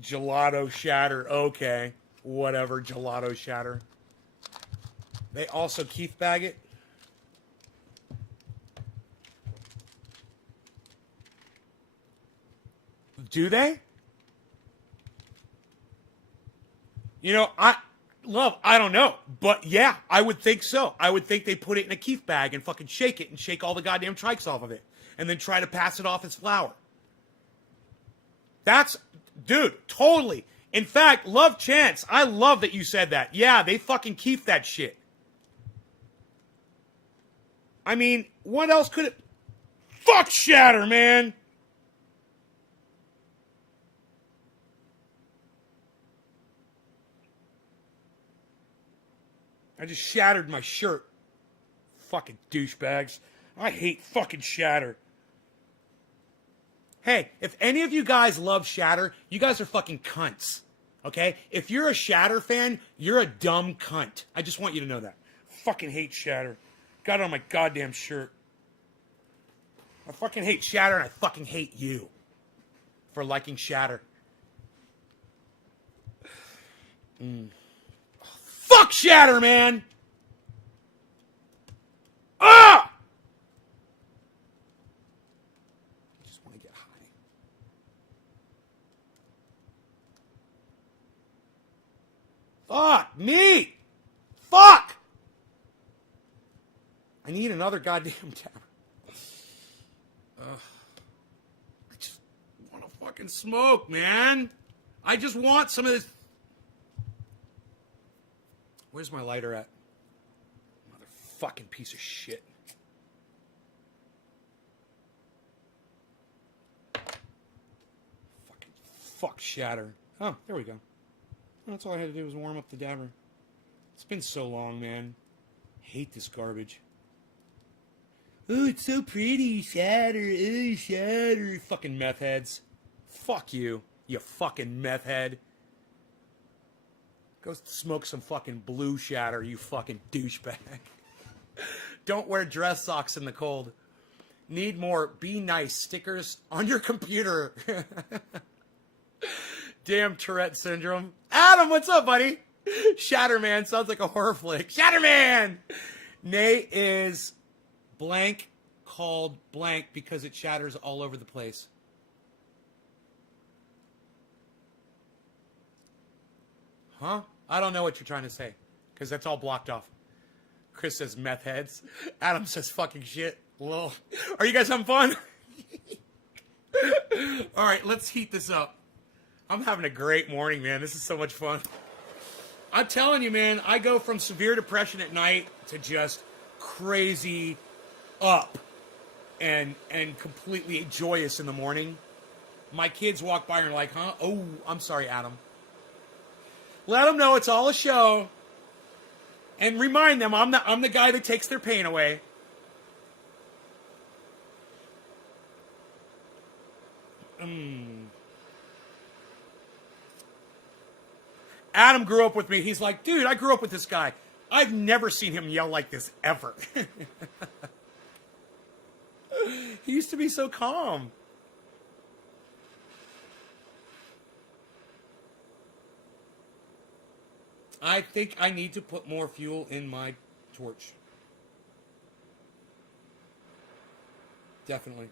Gelato shatter. Okay. Whatever. Gelato shatter. They also Keith bag it. Do they? You know, I don't know. But yeah, I would think so. I would think they put it in a keef bag and fucking shake it and shake all the goddamn trikes off of it. And then try to pass it off as flour. That's, dude, totally. In fact, Love Chance, I love that you said that. Yeah, they fucking keef that shit. I mean, what else could it... Fuck shatter, man! I just shattered my shirt. Fucking douchebags. I hate fucking shatter. Hey, if any of you guys love shatter, you guys are fucking cunts. Okay? If you're a shatter fan, you're a dumb cunt. I just want you to know that. Fucking hate shatter. Got it on my goddamn shirt. I fucking hate shatter and I fucking hate you for liking shatter. Fuck shatter, man! Ah! I just want to get high. Fuck me! Fuck! I need another goddamn tablet. I just want to fucking smoke, man. I just want some of this. Where's my lighter at? Motherfucking piece of shit. Fucking fuck shatter. Oh, there we go. That's all I had to do was warm up the dabber. It's been so long, man. Hate this garbage. Oh, it's so pretty. Shatter. Oh, shatter. Fucking meth heads. Fuck you, you fucking meth head. Go smoke some fucking blue shatter, you fucking douchebag. Don't wear dress socks in the cold. Need more be nice stickers on your computer. Damn Tourette syndrome. Adam, what's up, buddy? Shatterman sounds like a horror flick. Shatterman! Nay is blank called blank because it shatters all over the place. Huh? I don't know what you're trying to say because that's all blocked off. Chris says meth heads. Adam says fucking shit. Lol. Are you guys having fun? All right, let's heat this up. I'm having a great morning, man. This is so much fun. I'm telling you, man, I go from severe depression at night to just crazy up and completely joyous in the morning. My kids walk by and are like, huh? Oh, I'm sorry, Adam. Let them know it's all a show. And remind them I'm the guy that takes their pain away. Adam grew up with me. He's like, dude, I grew up with this guy. I've never seen him yell like this ever. He used to be so calm. I think I need to put more fuel in my torch. Definitely.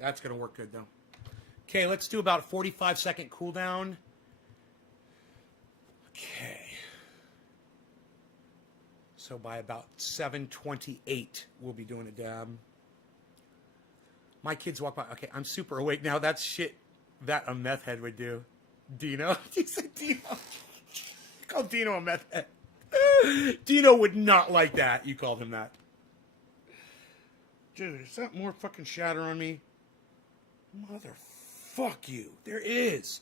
That's going to work good, though. Okay, let's do about a 45-second cooldown. Okay. So by about 7:28, we'll be doing a dab. My kids walk by. Okay, I'm super awake now. That's shit that a meth head would do. Dino? You said Dino. You called Dino a meth head. Dino would not like that. You called him that. Dude, is that more fucking shatter on me? Motherfuck you. There is.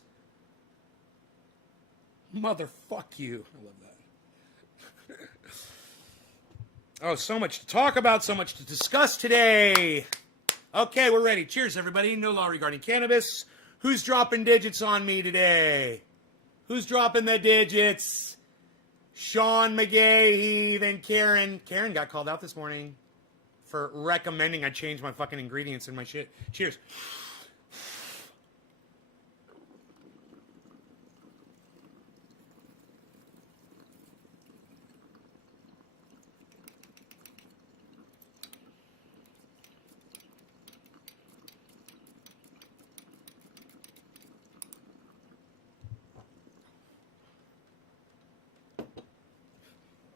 Motherfuck you. I love that. Oh, so much to talk about, so much to discuss today. Okay, we're ready. Cheers, everybody. No law regarding cannabis. Who's dropping digits on me today? Who's dropping the digits? Sean McGahee, then Karen. Karen got called out this morning for recommending I change my fucking ingredients in my shit. Cheers.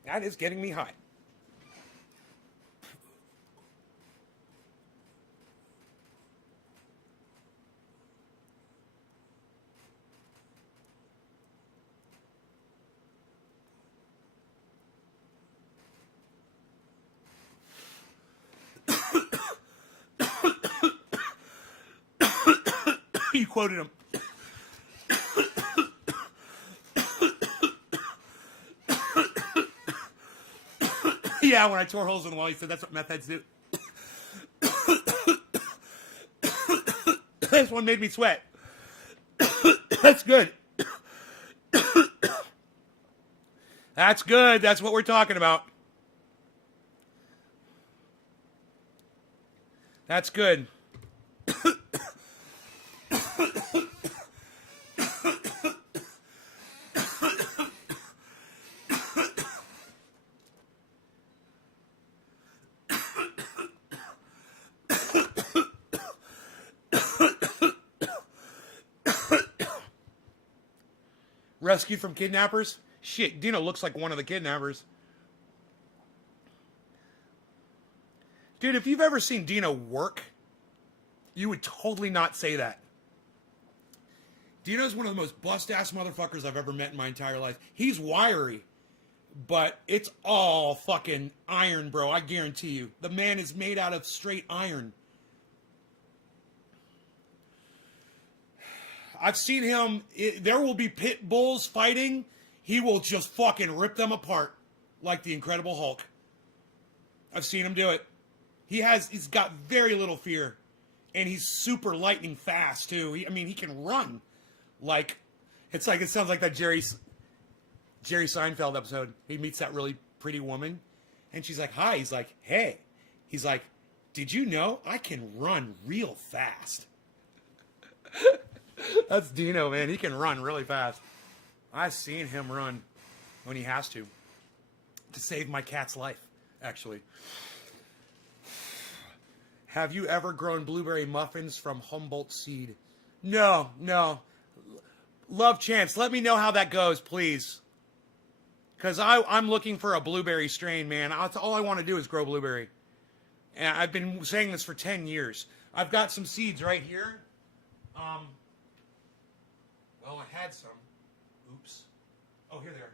That is getting me hot. You quoted him. Yeah, when I tore holes in the wall, he said that's what meth heads do. This one made me sweat. That's good. That's good. That's what we're talking about. That's good. Rescued from kidnappers? Shit, Dino looks like one of the kidnappers. Dude, if you've ever seen Dino work, you would totally not say that. Dino's one of the most bust-ass motherfuckers I've ever met in my entire life. He's wiry, but it's all fucking iron, bro. I guarantee you. The man is made out of straight iron. I've seen him, there will be pit bulls fighting. He will just fucking rip them apart like the Incredible Hulk. I've seen him do it. He's got very little fear. And he's super lightning fast, too. He can run. It sounds like that Jerry Seinfeld episode. He meets that really pretty woman. And she's like, hi. He's like, hey. He's like, did you know I can run real fast? That's Dino, man. He can run really fast. I've seen him run when he has to save my cat's life, actually. Have you ever grown blueberry muffins from Humboldt seed? No. Love Chance, let me know how that goes, please. Because I'm looking for a blueberry strain, man. All I want to do is grow blueberry. And I've been saying this for 10 years. I've got some seeds right here. Well, I had some. Oops. Oh, here they are.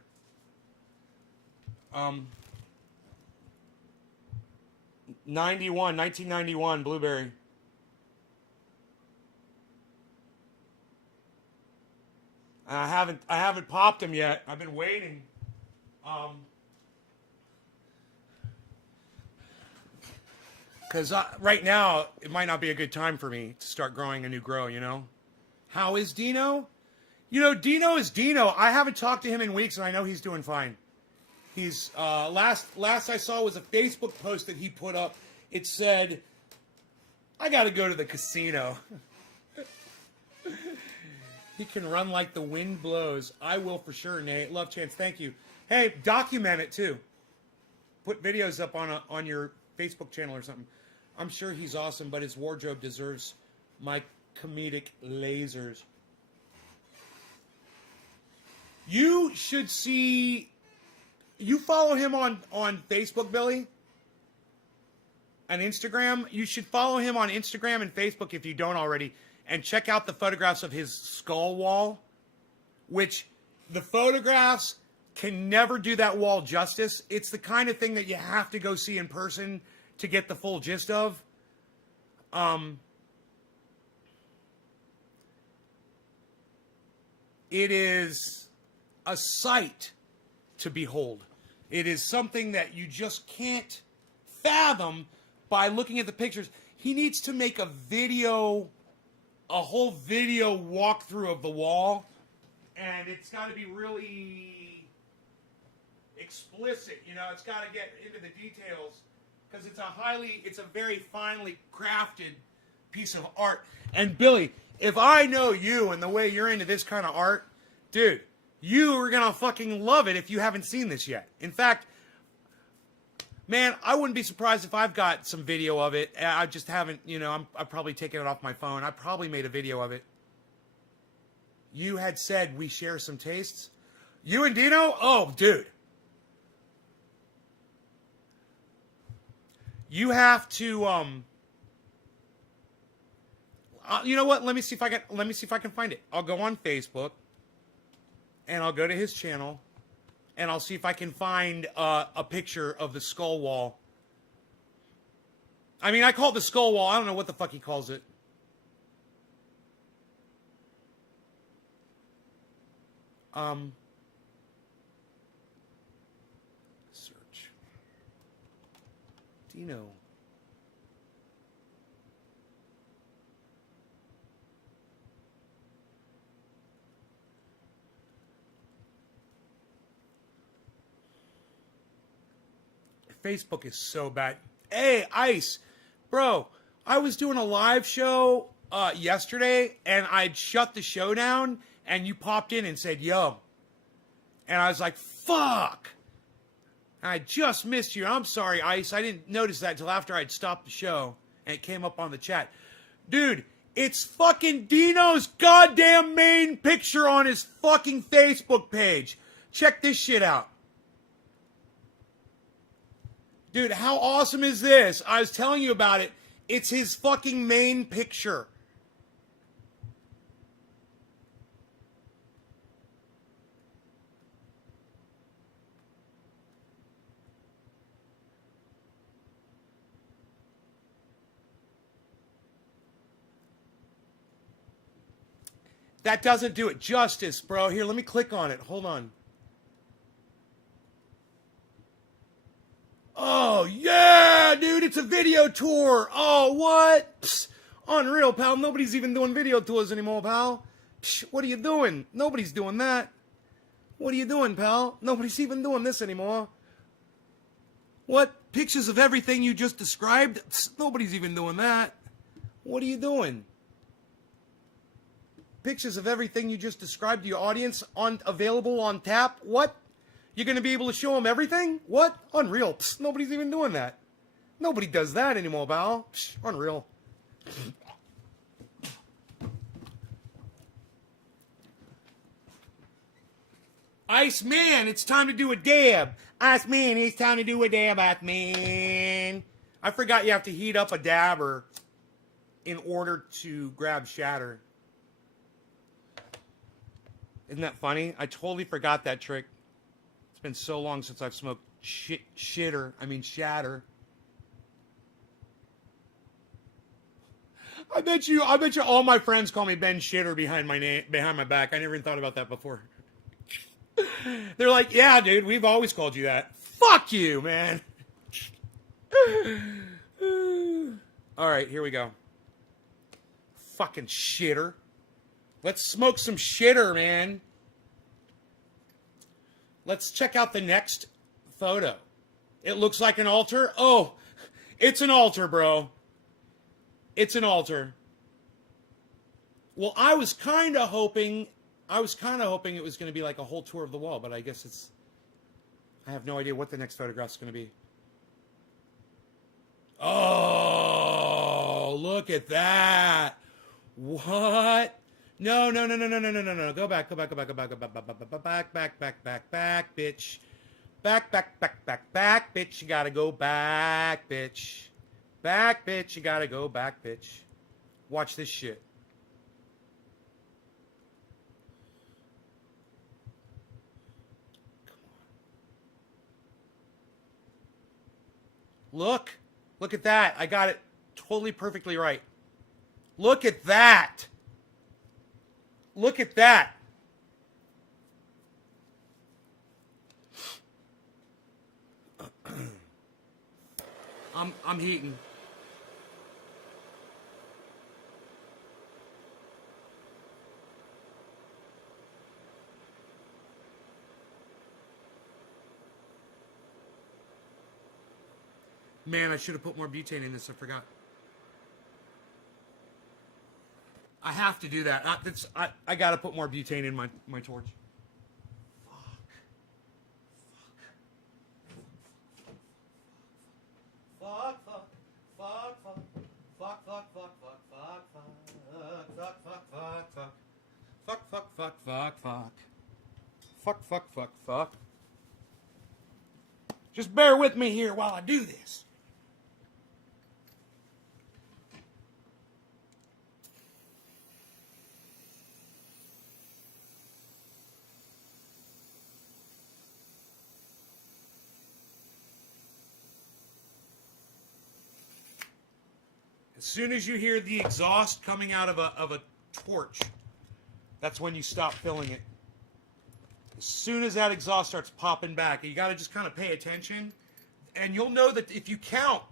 1991 blueberry. I haven't popped them yet. I've been waiting. Because right now, it might not be a good time for me to start growing a new grow, you know? How is Dino? Dino is Dino. I haven't talked to him in weeks, and I know he's doing fine. He's, last I saw was a Facebook post that he put up. It said, I gotta go to the casino. He can run like the wind blows. I will for sure, Nate. Love Chance, thank you. Hey, document it too. Put videos up on your Facebook channel or something. I'm sure he's awesome, but his wardrobe deserves my comedic lasers. You should see... You follow him on Facebook, Billy? And Instagram? You should follow him on Instagram and Facebook if you don't already. And check out the photographs of his skull wall. Which, the photographs can never do that wall justice. It's the kind of thing that you have to go see in person to get the full gist of. It is a sight to behold. It is something that you just can't fathom by looking at the pictures. He needs to make a whole video walkthrough of the wall, and it's got to be really explicit, it's got to get into the details, because it's a very finely crafted piece of art. And Billy, if I know you and the way you're into this kind of art, dude, you are going to fucking love it if you haven't seen this yet. In fact, man, I wouldn't be surprised if I've got some video of it. I just haven't, I've probably taken it off my phone. I probably made a video of it. You had said we share some tastes. You and Dino? Oh, dude. You have to you know what? Let me see if I can find it. I'll go on Facebook and I'll go to his channel and I'll see if I can find a picture of the skull wall. I mean, I call it the skull wall. I don't know what the fuck he calls it. Search. Dino. Facebook is so bad. Hey, Ice. Bro, I was doing a live show yesterday, and I'd shut the show down, and you popped in and said, yo. And I was like, fuck. I just missed you. I'm sorry, Ice. I didn't notice that until after I'd stopped the show, and it came up on the chat. Dude, it's fucking Dino's goddamn main picture on his fucking Facebook page. Check this shit out. Dude, how awesome is this? I was telling you about it. It's his fucking main picture. That doesn't do it justice, bro. Here, let me click on it. Hold on. Oh, yeah, dude, it's a video tour. Oh, what? Psst, unreal, pal. Nobody's even doing video tours anymore, pal. Psst, what are you doing? Nobody's doing that. What are you doing, pal? Nobody's even doing this anymore. What? Pictures of everything you just described? Psst, nobody's even doing that. What are you doing? Pictures of everything you just described to your audience available on tap? What? You're going to be able to show them everything? What? Unreal. Psst, nobody's even doing that. Nobody does that anymore, pal. Psst, unreal. Ice Man, it's time to do a dab. Ice Man, it's time to do a dab, Ice Man. I forgot you have to heat up a dabber in order to grab shatter. Isn't that funny? I totally forgot that trick. It's been so long since I've smoked shatter. I bet you all my friends call me Ben Shitter behind my back. I never even thought about that before. They're like, yeah, dude, we've always called you that. Fuck you, man. All right, here we go. Fucking shitter. Let's smoke some shitter, man. Let's check out the next photo. It looks like an altar. Oh, it's an altar, bro. It's an altar. Well, I was kind of hoping it was going to be like a whole tour of the wall, but I guess it's... I have no idea what the next photograph's going to be. Oh, look at that. What? No. Go back, bitch. Back, bitch. You gotta go back, bitch. Back, bitch. You gotta go back, bitch. Watch this shit. Look at that. I got it totally perfectly right. Look at that. Look at that. I'm heating. Man, I should have put more butane in this. I forgot. I have to do that. I got to put more butane in my torch. Fuck. Just bear with me here while I do this. As soon as you hear the exhaust coming out of a torch, that's when you stop filling it. As soon as that exhaust starts popping back, you got to just kind of pay attention. And you'll know that if you count,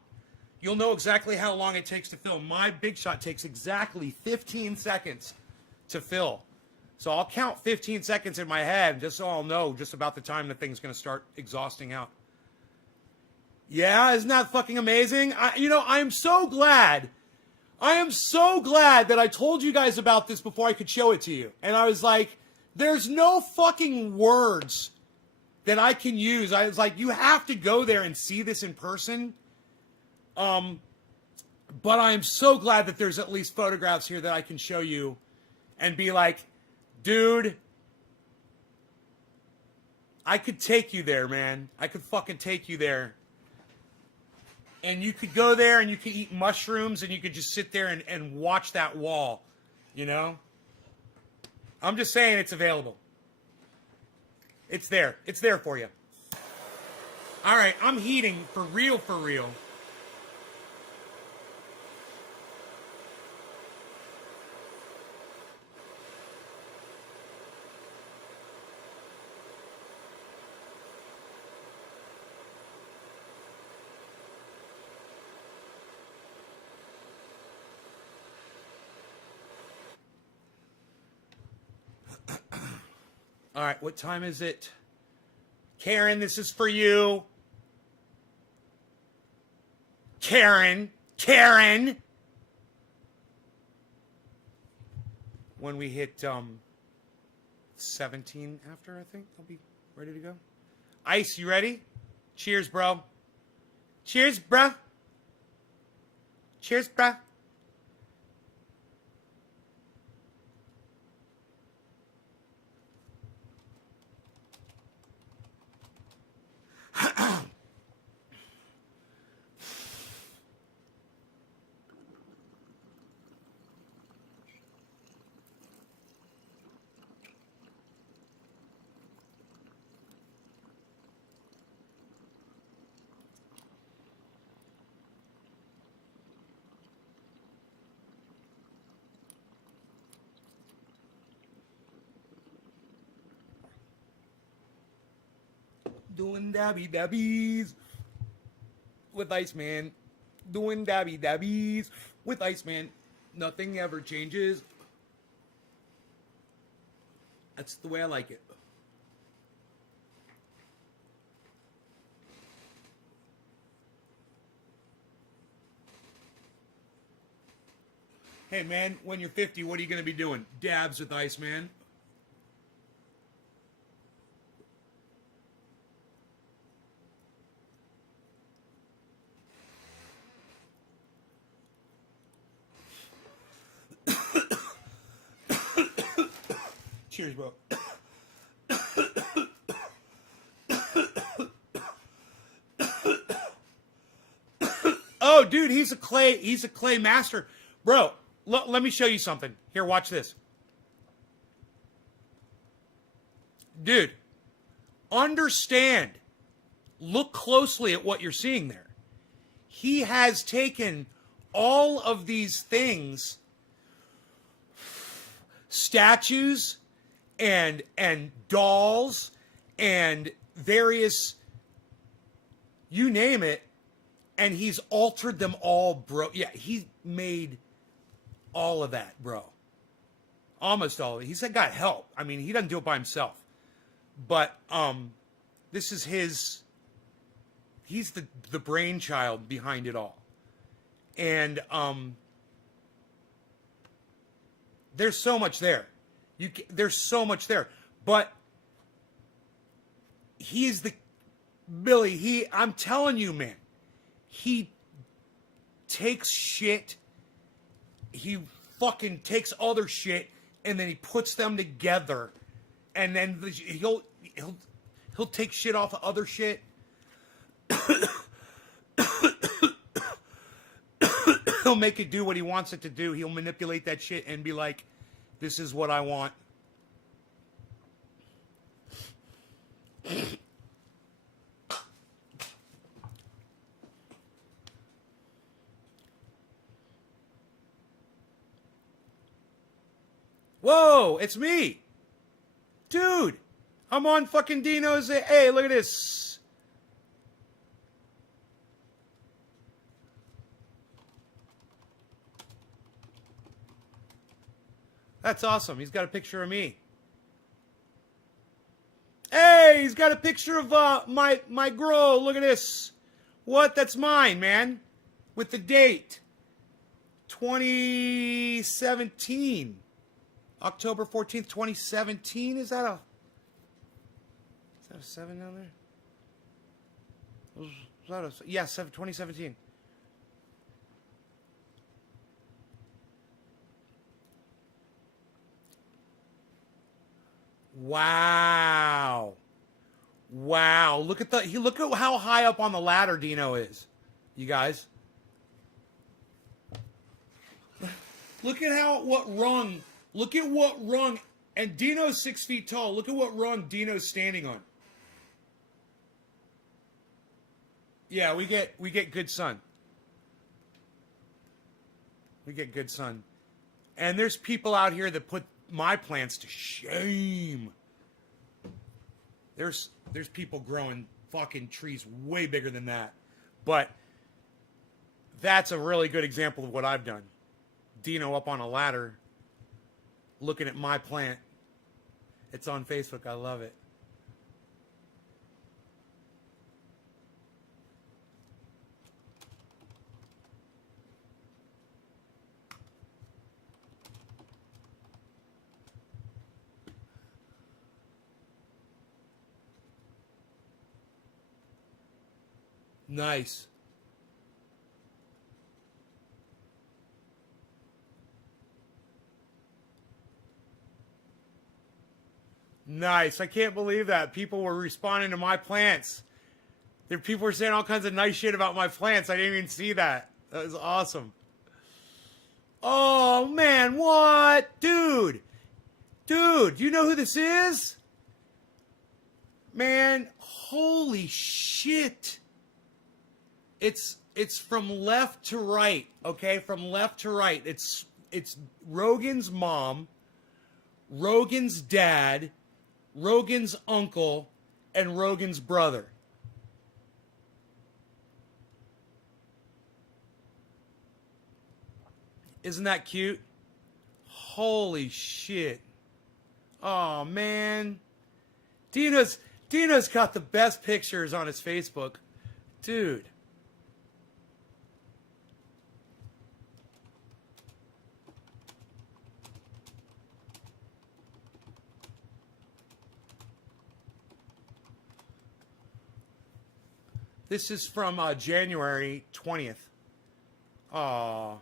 you'll know exactly how long it takes to fill. My Big Shot takes exactly 15 seconds to fill. So I'll count 15 seconds in my head just so I'll know just about the time the thing's going to start exhausting out. Yeah, isn't that fucking amazing? I'm so glad. I am so glad that I told you guys about this before I could show it to you. And I was like, there's no fucking words that I can use. I was like, you have to go there and see this in person. But I am so glad that there's at least photographs here that I can show you and be like, dude, I could take you there, man. I could fucking take you there. And you could go there and you could eat mushrooms and you could just sit there and watch that wall, you know? I'm just saying it's available. It's there. It's there for you. All right, I'm heating for real, for real. All right, what time is it? Karen, this is for you. Karen. When we hit 17 after, I think, I'll be ready to go. Ice, you ready? Cheers, bro. Cheers, bruh. Cheers, bruh. Doing dabby dabbies with Iceman. Doing dabby dabbies with Iceman. Nothing ever changes. That's the way I like it. Hey man, when you're 50, what are you going to be doing? Dabs with Iceman. Cheers, bro. Oh, dude, he's a clay master. Bro, let me show you something. Here, watch this. Dude, understand. Look closely at what you're seeing there. He has taken all of these things, statues and dolls and various, you name it, and he's altered them all, bro. Yeah, he made all of that, bro. Almost all of it. He's got help. I mean, he doesn't do it by himself. But this is his, he's the brainchild behind it all. And there's so much there. There's so much there. But he's Billy, I'm telling you, man, he takes shit, he fucking takes other shit, and then he puts them together, and then he'll take shit off of other shit. He'll make it do what he wants it to do. He'll manipulate that shit and be like, this is what I want. Whoa, it's me. Dude, I'm on fucking Dino's. Hey, look at this. That's awesome. He's got a picture of me. Hey, he's got a picture of my girl. Look at this. What? That's mine, man. With the date. 2017. October 14th, 2017. Is that a 7 down there? Is that a, yeah, 2017. Wow. Wow. Look at how high up on the ladder Dino is. You guys. Look at what rung. Look at what rung. And Dino's 6 feet tall. Look at what rung Dino's standing on. Yeah, we get good sun. We get good sun. And there's people out here that put my plants to shame. There's people growing fucking trees way bigger than that. But that's a really good example of what I've done. Dino up on a ladder looking at my plant. It's on Facebook. I love it. Nice. Nice. I can't believe that. People were responding to my plants. People were saying all kinds of nice shit about my plants. I didn't even see that. That was awesome. Oh, man. What? Dude. Dude, you know who this is? Man, holy shit. It's from left to right, okay? From left to right. It's Rogan's mom, Rogan's dad, Rogan's uncle, and Rogan's brother. Isn't that cute? Holy shit. Oh, man. Dino's got the best pictures on his Facebook. Dude. This is from January 20th. Oh,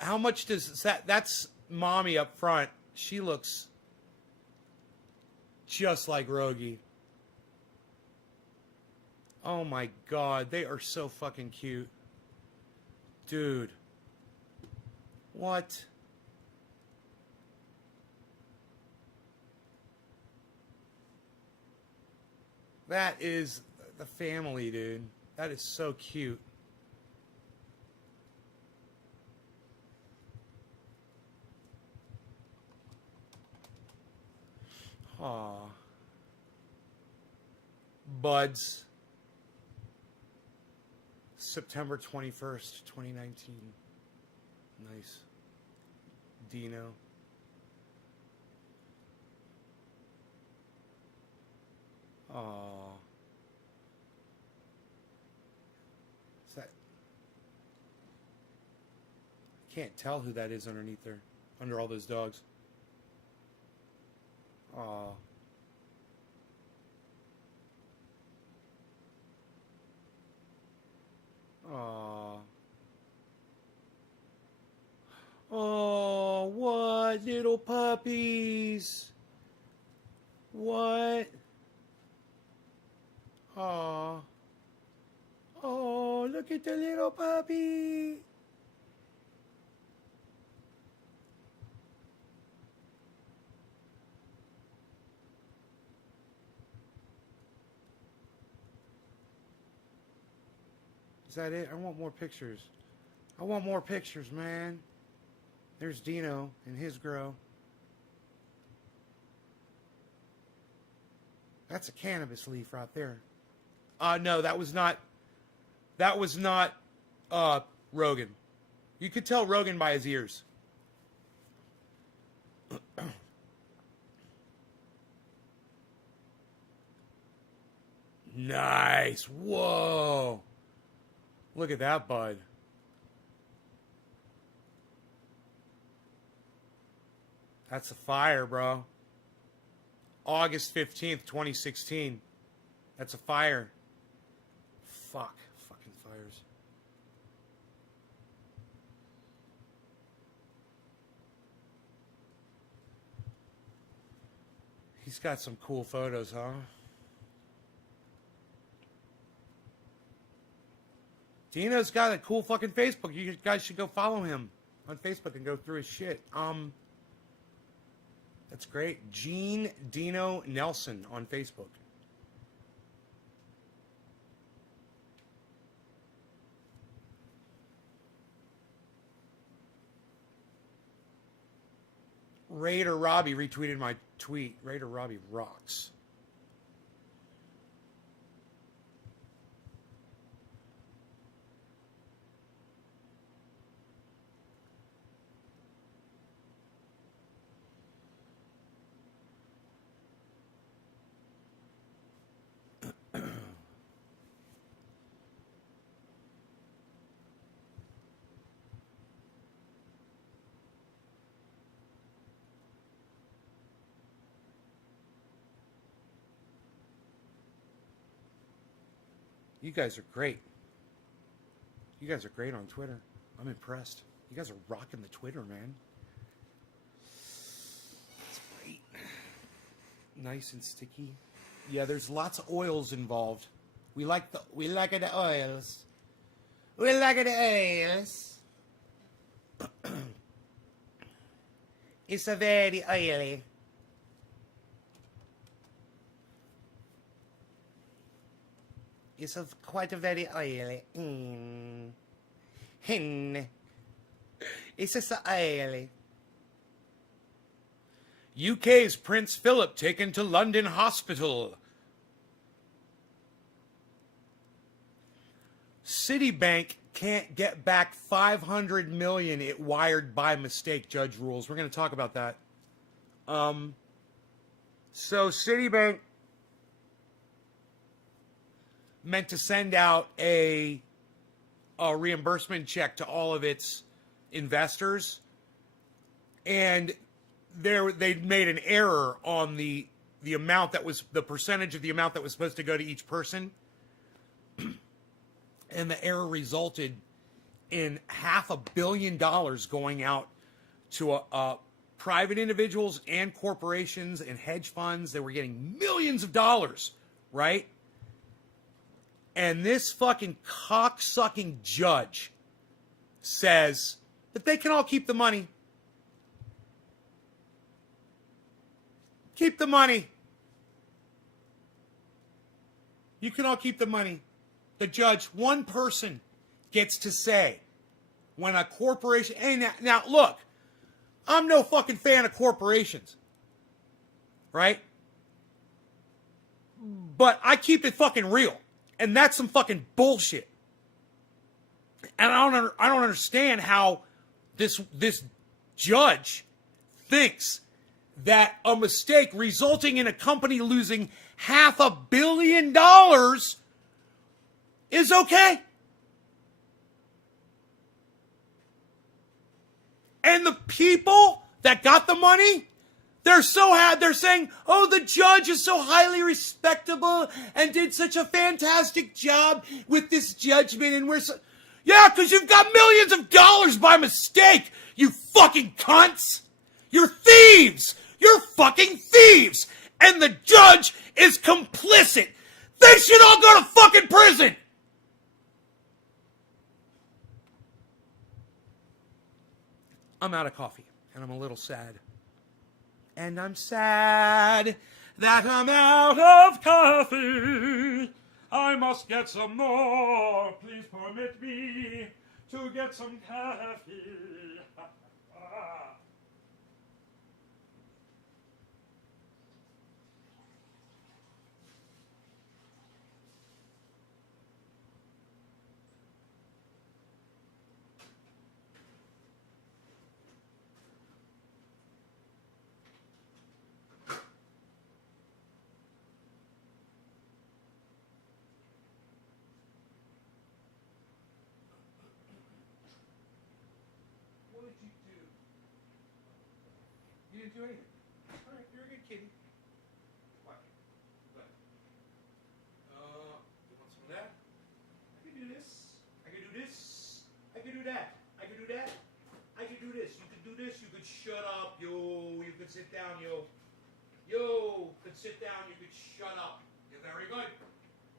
how much does that? That's mommy up front. She looks just like Rogie. Oh my God, they are so fucking cute. Dude. What? That is the family, dude. That is so cute. Aw. Buds. September 21st, 2019. Nice. Dino. Aw. Is that... Can't tell who that is underneath there. Under all those dogs. Aw. Aw. Oh, what? Little puppies. What? Aw. Oh, look at the little puppy. Is that it? I want more pictures. I want more pictures, man. There's Dino and his grow. That's a cannabis leaf right there. No, that was not Rogan. You could tell Rogan by his ears. Nice. Whoa. Look at that bud. That's a fire, bro. August 15th, 2016. That's a fire. Fuck. Fucking fires. He's got some cool photos, huh? Dino's got a cool fucking Facebook. You guys should go follow him on Facebook and go through his shit. That's great. Gene Dino Nelson on Facebook. Raider Robbie retweeted my tweet. Raider Robbie rocks. You guys are great. You guys are great on Twitter. I'm impressed. You guys are rocking the Twitter, man. That's great. Nice and sticky. Yeah, there's lots of oils involved. We like the oils. We like the oils. It's a very oily. It's quite a very oily. It's just oily. UK's Prince Philip taken to London hospital. Citibank can't get back $500 million it wired by mistake, judge rules. We're going to talk about that. So Citibank meant to send out a reimbursement check to all of its investors, and they made an error on the amount that was the percentage of the amount that was supposed to go to each person, and the error resulted in $500 million going out to private individuals and corporations and hedge funds. They were getting millions of dollars, right? And this fucking cock-sucking judge says that they can all keep the money. Keep the money. You can all keep the money. The judge, one person, gets to say when a corporation... Hey, now look, I'm no fucking fan of corporations. Right? But I keep it fucking real. And that's some fucking bullshit. And I don't understand how this judge thinks that a mistake resulting in a company losing $500 million is okay. And the people that got the money, they're saying, oh, the judge is so highly respectable and did such a fantastic job with this judgment. And yeah, because you've got millions of dollars by mistake, you fucking cunts. You're thieves. You're fucking thieves. And the judge is complicit. They should all go to fucking prison. I'm out of coffee, and I'm a little sad. And I'm sad that I'm out of coffee. I must get some more. Please permit me to get some coffee. What did you do? You didn't do anything. All right, you're a good kitty. What? What? You want some of that? I can do this. I can do this. I can do that. I can do that. I can do this. You could do this. You could shut up, yo. You could sit down, yo. Yo, could sit down. You could shut up. You're very good.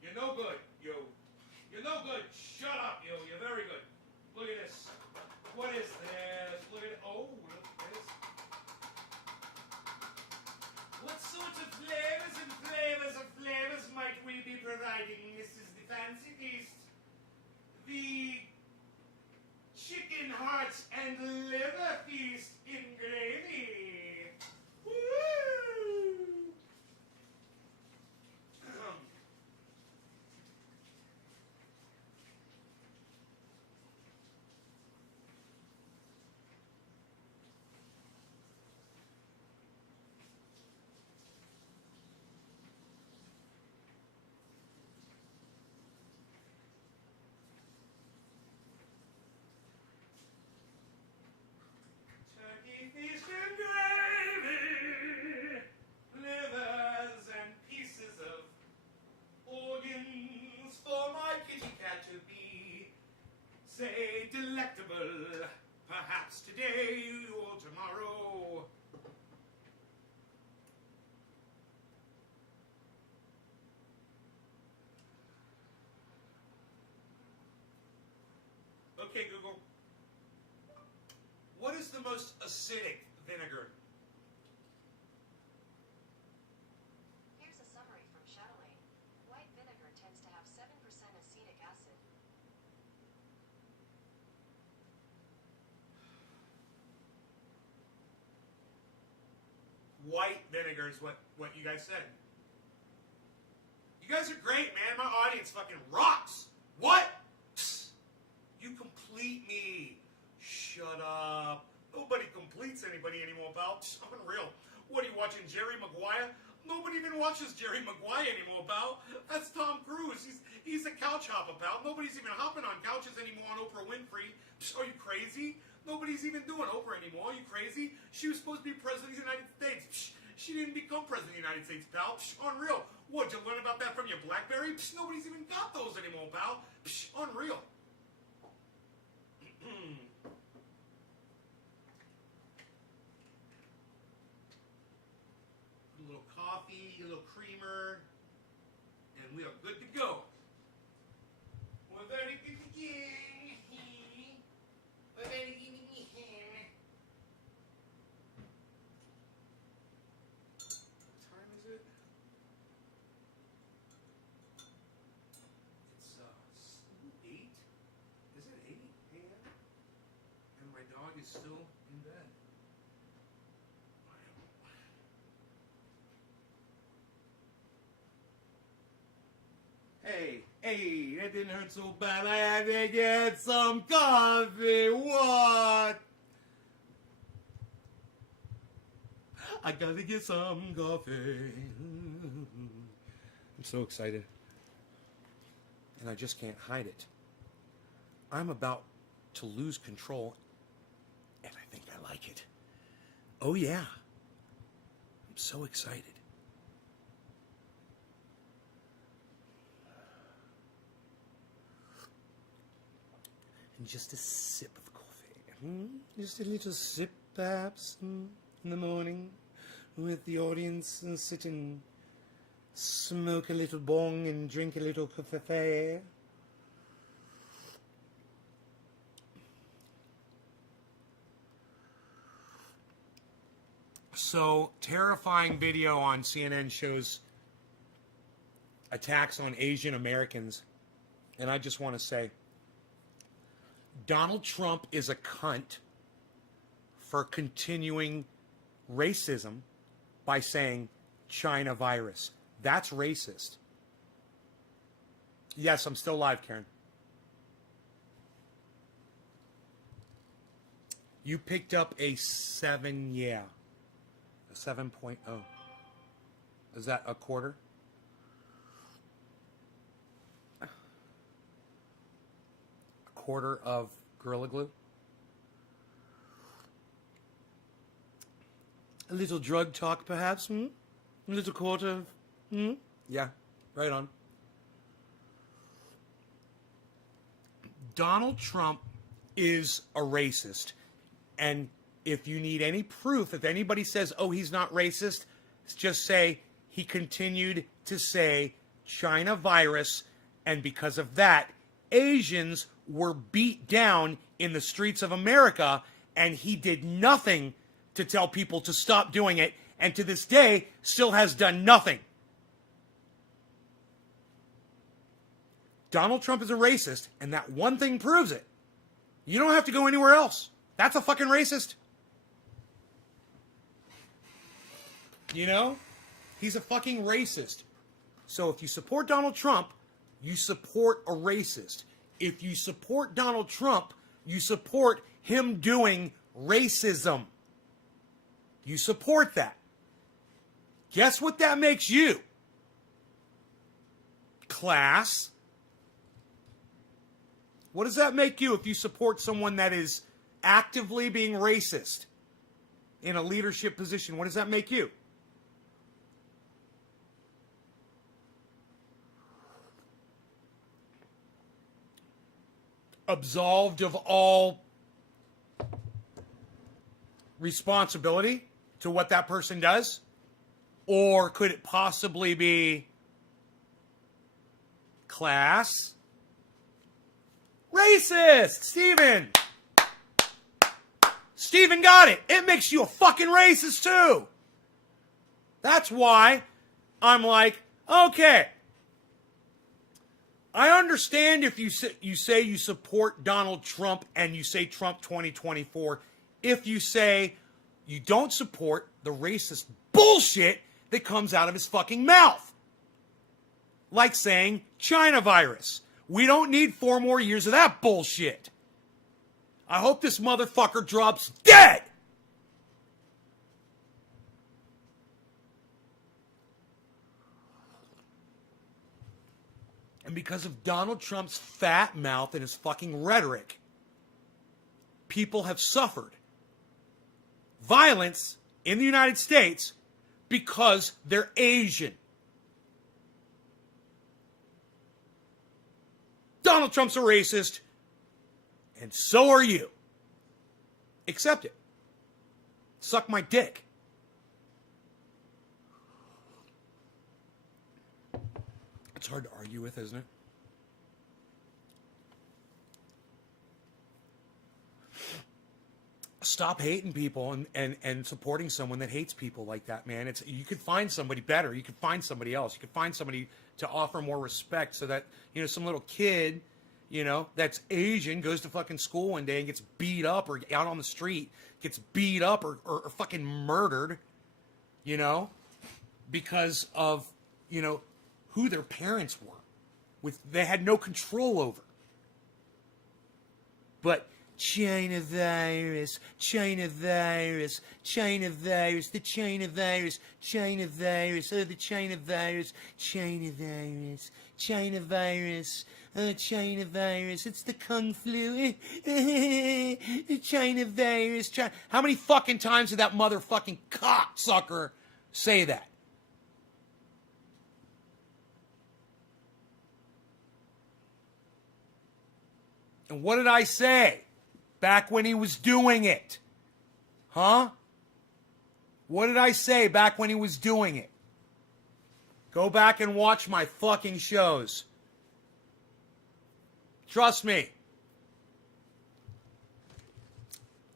You're no good, yo. You're no good. Shut up, yo. You're very good. Look at this. What is this? Look at it. Oh, look at this. What sorts of flavors might we be providing? This is the fancy feast. The chicken hearts and liver feast in gravy. Woo! Turkey feast and gravy, livers and pieces of organs for my kitty cat to be, say, delectable, perhaps today or tomorrow. Okay, Google. What is the most acidic vinegar? Here's a summary from Chatelaine. White vinegar tends to have 7% acetic acid. White vinegar is what you guys said. You guys are great, man. My audience fucking rocks. What? Psst. You complete me. Shut up. Nobody completes anybody anymore, pal. Psst, I'm unreal. What are you watching, Jerry Maguire? Nobody even watches Jerry Maguire anymore, pal. That's Tom Cruise. He's a couch hopper, pal. Nobody's even hopping on couches anymore on Oprah Winfrey. Psst, are you crazy? Nobody's even doing Oprah anymore. Are you crazy? She was supposed to be president of the United States. Psst, she didn't become president of the United States, pal. Psst, unreal. What, did you learn about that from your BlackBerry? Psst, nobody's even got those anymore, pal. Psst, unreal. A little coffee, a little creamer, and we are good to go. We're very good to go. We're very good to go. What time is it? It's 8. Is it 8 a.m.? And my dog is still in bed. Hey, that didn't hurt so bad. I had to get some coffee. What? I gotta get some coffee. I'm so excited. And I just can't hide it. I'm about to lose control, and I think I like it. Oh, yeah. I'm so excited. And just a sip of coffee. Just a little sip, perhaps, in the morning, with the audience, and sit and smoke a little bong and drink a little coffee. So, terrifying video on CNN shows attacks on Asian Americans. And I just want to say, Donald Trump is a cunt for continuing racism by saying China virus. That's racist. Yes, I'm still live, Karen. You picked up a 7, yeah. A 7.0. Is that a quarter? A quarter of Gorilla Glue? A little drug talk, perhaps? A little quarter of... Yeah, right on. Donald Trump is a racist. And if you need any proof, if anybody says, oh, he's not racist, just say he continued to say China virus, and because of that, Asians were beat down in the streets of America, and he did nothing to tell people to stop doing it, and to this day still has done nothing. Donald Trump is a racist, and that one thing proves it. You don't have to go anywhere else. That's a fucking racist. You know? He's a fucking racist. So if you support Donald Trump, you support a racist. If you support Donald Trump, you support him doing racism. You support that. Guess what that makes you? Class. What does that make you if you support someone that is actively being racist in a leadership position? What does that make you? Absolved of all responsibility to what that person does? Or could it possibly be class? Racist! Steven! Steven got it. It makes you a fucking racist too. That's why I'm like, okay. I understand if you say you support Donald Trump and you say Trump 2024. If you say you don't support the racist bullshit that comes out of his fucking mouth. Like saying China virus. We don't need 4 more years of that bullshit. I hope this motherfucker drops dead. And because of Donald Trump's fat mouth and his fucking rhetoric, people have suffered violence in the United States because they're Asian. Donald Trump's a racist, and so are you. Accept it. Suck my dick. It's hard to argue with, isn't it? Stop hating people and supporting someone that hates people like that, man. You could find somebody better. You could find somebody else. You could find somebody to offer more respect so that, some little kid, that's Asian goes to fucking school one day and gets beat up or out on the street, gets beat up or fucking murdered, because of, who their parents were. They had no control over. But China virus, China virus, China virus, the China virus, China virus, oh, the China virus, China virus, China virus, oh, China virus, it's the Kung flu, the China virus, China. How many fucking times did that motherfucking cocksucker say that? And what did I say back when he was doing it? Huh? What did I say back when he was doing it? Go back and watch my fucking shows. Trust me.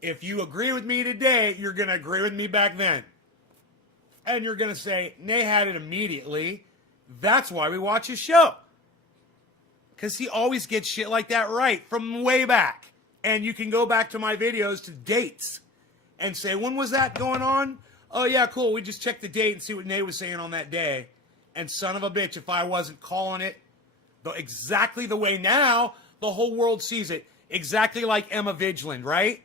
If you agree with me today, you're going to agree with me back then. And you're going to say, Nay had it immediately. That's why we watch his show. Because he always gets shit like that right from way back. And you can go back to my videos to dates. and say, when was that going on? Oh, yeah, cool. We just checked the date and see what Nate was saying on that day. And son of a bitch, if I wasn't calling it exactly the way now the whole world sees it, exactly like Emma Vigeland, right?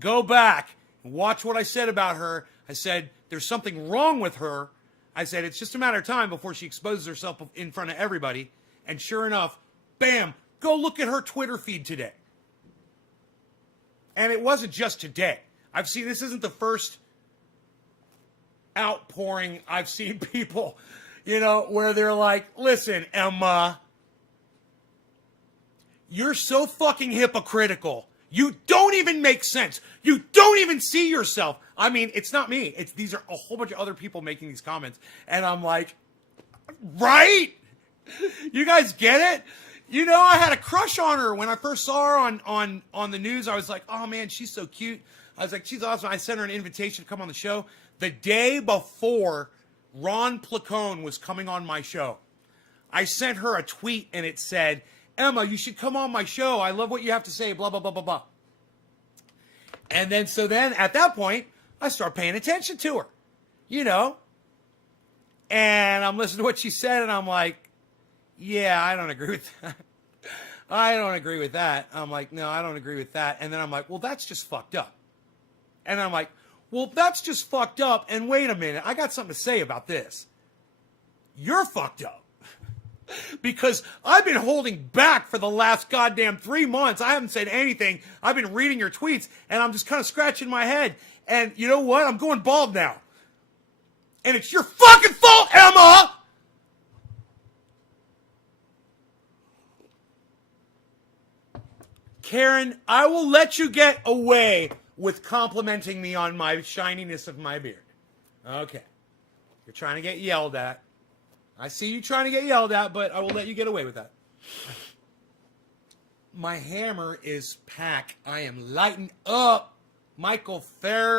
Go back and watch what I said about her. I said, there's something wrong with her. I said, it's just a matter of time before she exposes herself in front of everybody. And sure enough, bam, go look at her Twitter feed today. And it wasn't just today. I've seen, this isn't the first outpouring I've seen people, you know, where they're like, listen, Emma, you're so fucking hypocritical. You don't even make sense. You don't even see yourself. I mean, it's not me. These are a whole bunch of other people making these comments. And I'm like, right? You guys get it? You know, I had a crush on her when I first saw her on the news. I was like, oh man, she's so cute. I was like, she's awesome. I sent her an invitation to come on the show. The day before Ron Placone was coming on my show, I sent her a tweet and it said, Emma, you should come on my show. I love what you have to say, blah, blah, blah, blah, blah. And then, so then at that point, I start paying attention to her, you know. And I'm listening to what she said and I'm like, yeah, I don't agree with that. I don't agree with that. I'm like, no, I don't agree with that. And then I'm like, well, that's just fucked up. And I'm like, well, that's just fucked up. And wait a minute, I got something to say about this. You're fucked up. Because I've been holding back for the last goddamn 3 months. I haven't said anything. I've been reading your tweets, and I'm just kind of scratching my head. And you know what? I'm going bald now. And it's your fucking fault, Emma! Karen, I will let you get away with complimenting me on my shininess of my beard. Okay. You're trying to get yelled at. I see you trying to get yelled at, but I will let you get away with that. My hammer is packed. I am lighting up. Michael Ferriera.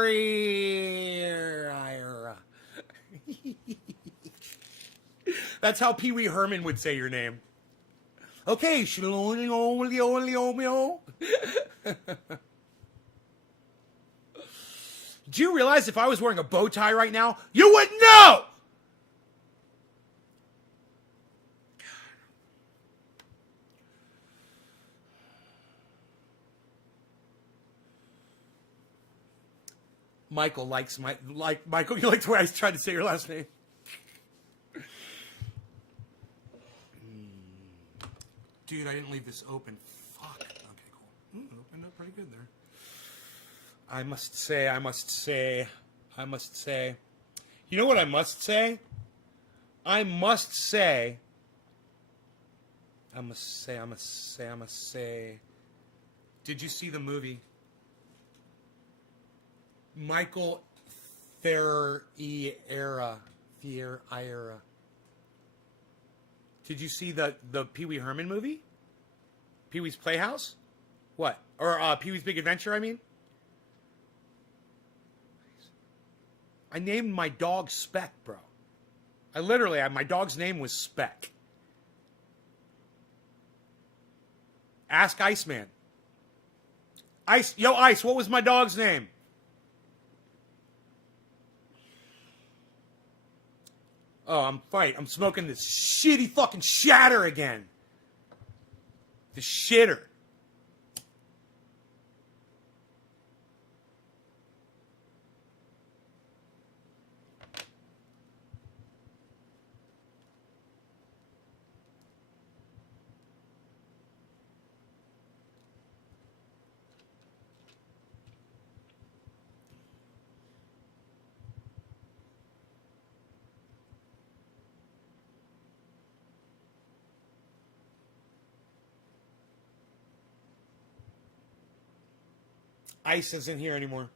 That's how Pee Wee Herman would say your name. Okay, do you realize if I was wearing a bow tie right now, you wouldn't know? Michael likes Michael, you like the way I tried to say your last name. Dude, I didn't leave this open. Fuck. Okay, cool. Opened up pretty good there. I must say. You know what I must say? I must say. Did you see the movie? Michael Ferriera. Did you see the Pee Wee Herman movie? Pee Wee's Playhouse? What? Or Pee Wee's Big Adventure, I mean? I named my dog Speck, bro. My dog's name was Speck. Ask Iceman. Ice, what was my dog's name? Oh, I'm smoking this shitty fucking shatter again. The shitter. Ice isn't here anymore.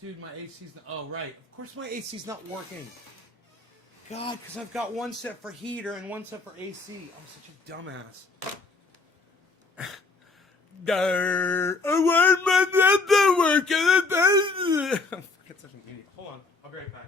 Dude, my AC's not... Oh, right. Of course my AC's not working. God, because I've got one set for heater and one set for AC. I'm such a dumbass. I want my set to work. I'm fucking such an idiot. Hold on. I'll be right back.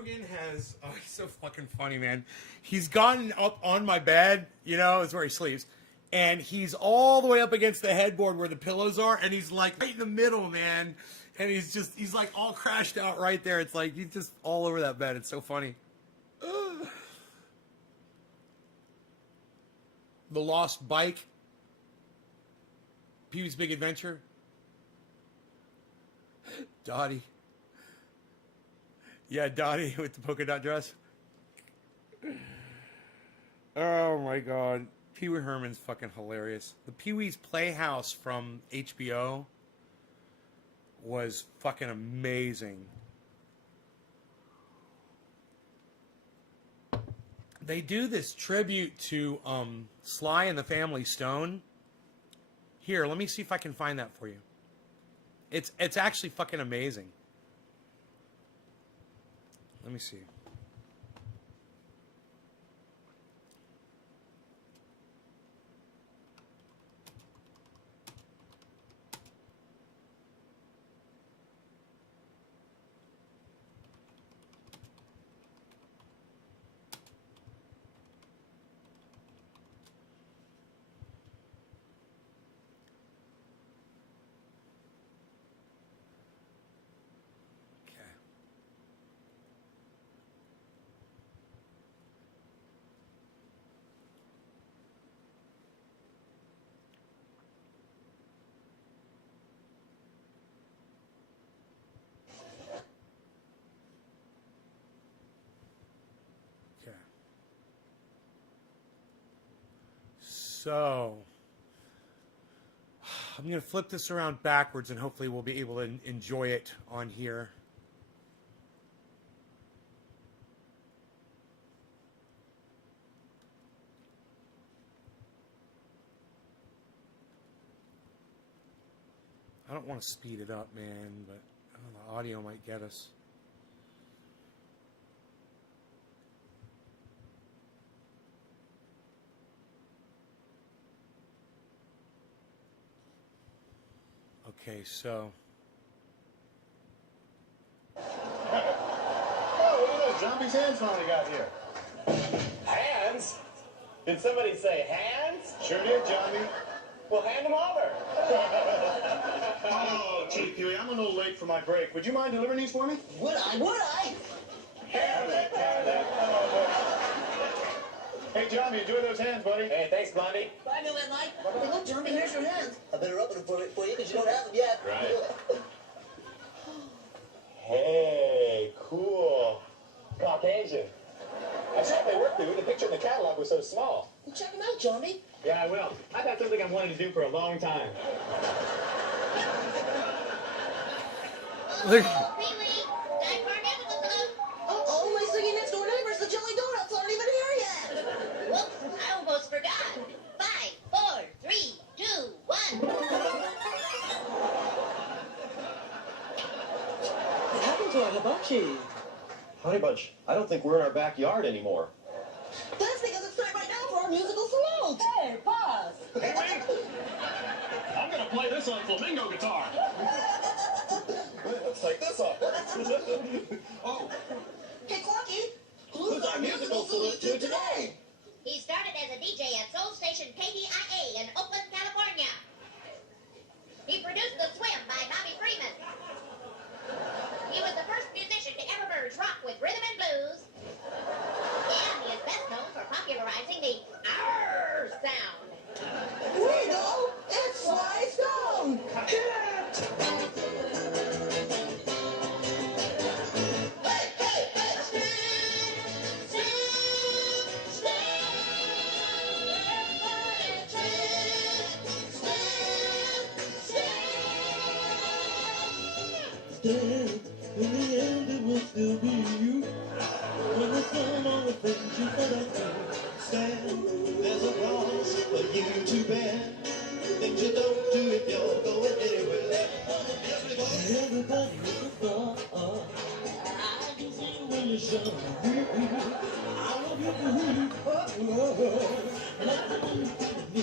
Rogan has, oh, he's so fucking funny, man. He's gotten up on my bed, you know, it's where he sleeps, and he's all the way up against the headboard where the pillows are, and he's like right in the middle, man. And he's like all crashed out right there. It's like he's just all over that bed. It's so funny. The Lost Bike. Pee-wee's Big Adventure. Dottie. Yeah, Dottie with the polka dot dress. Oh my god. Pee-wee Herman's fucking hilarious. The Pee-wee's Playhouse from HBO was fucking amazing. They do this tribute to Sly and the Family Stone. Here, let me see if I can find that for you. It's actually fucking amazing. Let me see. So, I'm going to flip this around backwards and hopefully we'll be able to enjoy it on here. I don't want to speed it up, man, but the audio might get us. Okay, so. Oh, look at those zombies' hands finally got here. Hands? Did somebody say hands? Sure did, Johnny. Well, hand them over. Oh, gee, Pee-wee, I'm a little late for my break. Would you mind delivering these for me? Would I? Hey, Johnny, enjoy those hands, buddy. Hey, thanks, Blondie. Bye, New Mike. Hey, look, Johnny, here's your hands. I better open them for you because you don't have them yet. Right. Hey, cool. Caucasian. I checked they worked through. The picture in the catalog was so small. Well, check them out, Johnny. Yeah, I will. I've had something I've wanted to do for a long time. Look. Pee-wee, time for our musical clue. Oh, my singing next door neighbors, the Jelly Donuts, aren't even here yet. Whoops, I almost forgot. 5, 4, 3, 2, 1. What happened to our hibachi? Honey Bunch, I don't think we're in our backyard anymore. That's because it's time right now for our musical salute. Hey, pause. Hey, wait! I'm gonna play this on flamingo guitar. Let's take this off. Oh, Hey, Clocky, who's our musical salute to today? He started as a DJ at Soul Station KDIA in Oakland, California. He produced The Swim by Bobby Freeman. He was the first musician to ever merge rock with rhythm and blues. And he is best known for popularizing the R sound. We know it's Sly Stone. Stand, in the end it will still be you. When the sun on the things you said I can't stand, there's a cross for you to bear. Things you don't do if you're going anywhere. Everybody is a star. I can see you when you shine. I love you for who you are. Nothing to me.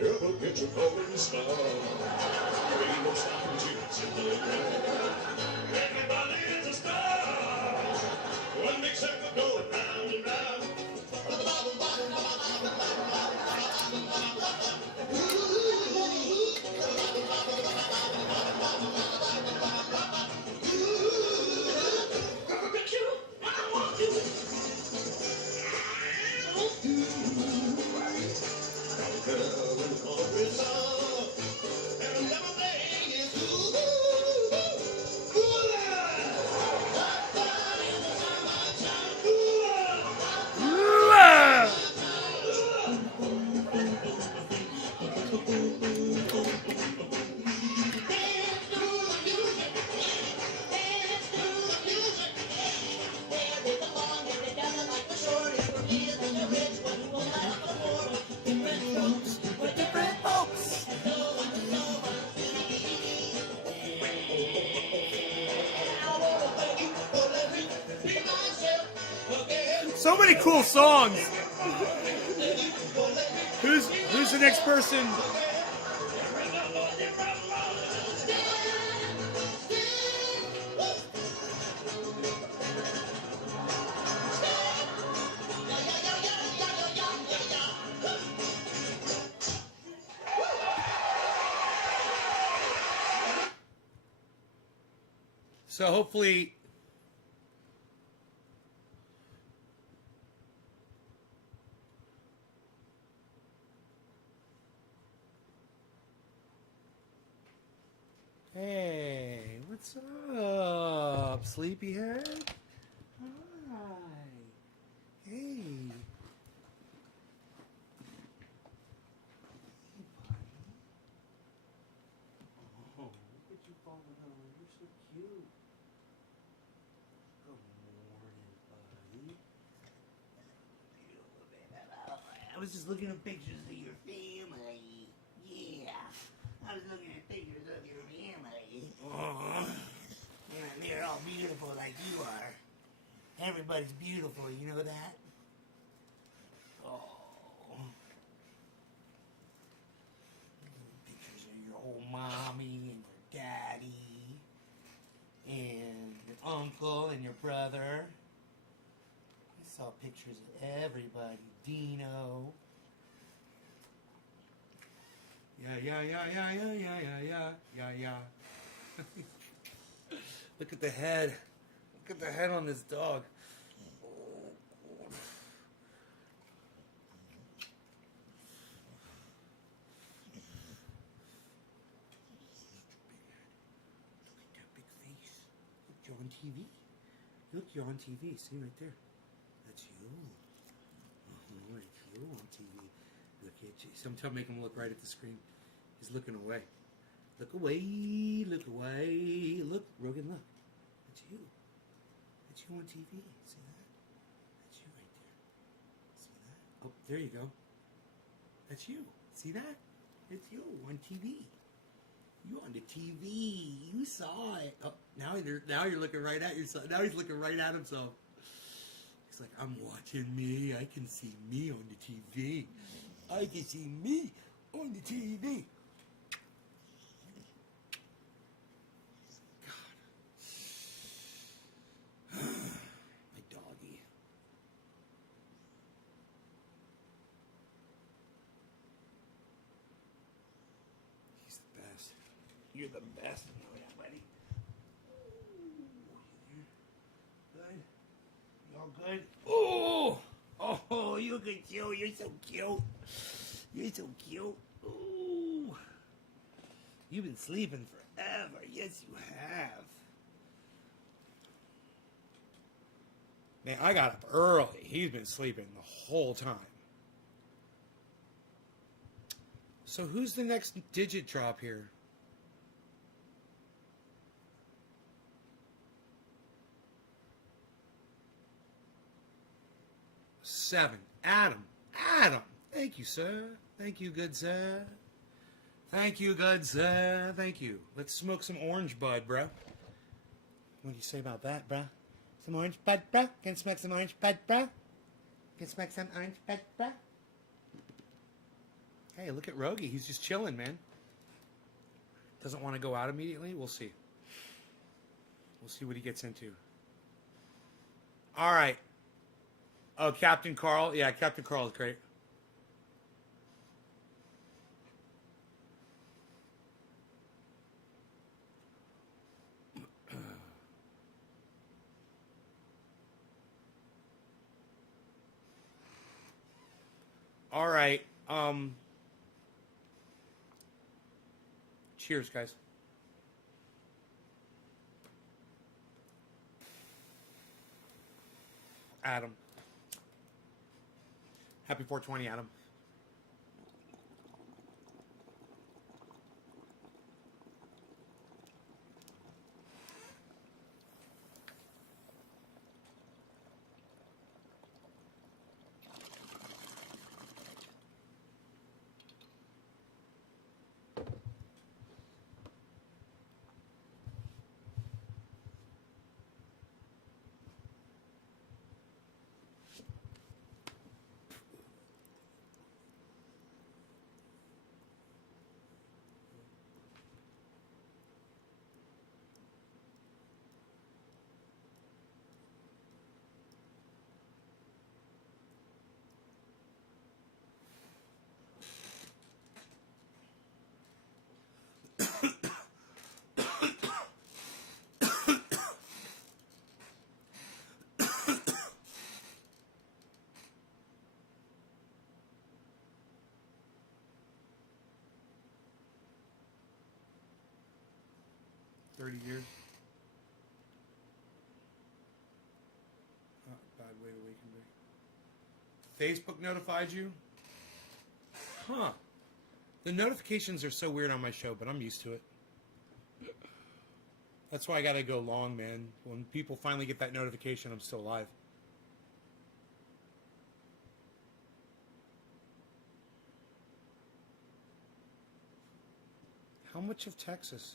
Ever get your falling star? Ain't no stopping chance in the ground. Everybody is a star. So many cool songs. Who's the next person? So hopefully. Hey, what's up, sleepyhead? Hi. Hey. Oh, look at you falling over. You're so cute. Good morning, buddy. I was just looking at pictures of your family. Yeah. I was looking at pictures of your family. Oh. Yeah, they're all beautiful like you are. Everybody's beautiful, you know that? Oh. Pictures of your old mommy and your daddy and your uncle and your brother. I saw pictures of everybody. Dino. Yeah. Look at the head. Look at the head on this dog. You're on TV. Look, you're on TV. See right there. That's you. Oh, it's you on TV. Look at you. Sometimes make him look right at the screen. He's looking away. Look away. Look away. Look, Rogan, look. That's you. That's you on TV. See that? That's you right there. See that? Oh, there you go. That's you. See that? It's you on TV. You on the TV. You saw it. Oh, now you're looking right at yourself. Now he's looking right at himself. He's like, I'm watching me. I can see me on the TV. I can see me on the TV. God. My doggy. He's the best. You're the best. Oh, yeah, buddy. Good. You all good? Oh, you good, cute. You're so cute. You're so cute. Ooh. You've been sleeping forever. Yes, you have. Man, I got up early. He's been sleeping the whole time. So who's the next digit drop here? Seven. Adam. Thank you, sir. Thank you, good sir. Thank you, good sir. Thank you. Let's smoke some orange bud, bro. What do you say about that, bro? Some orange bud, bro? Can smoke some orange bud, bro? Can smoke some orange bud, bro? Hey, look at Rogie. He's just chilling, man. Doesn't want to go out immediately. We'll see. We'll see what he gets into. All right. Oh, Captain Carl. Yeah, Captain Carl is great. All right. Cheers, guys. Adam. Happy 420, Adam. 30 years. Oh, bad way to waken me. Facebook notified you? Huh. The notifications are so weird on my show, but I'm used to it. That's why I gotta go long, man. When people finally get that notification, I'm still alive. How much of Texas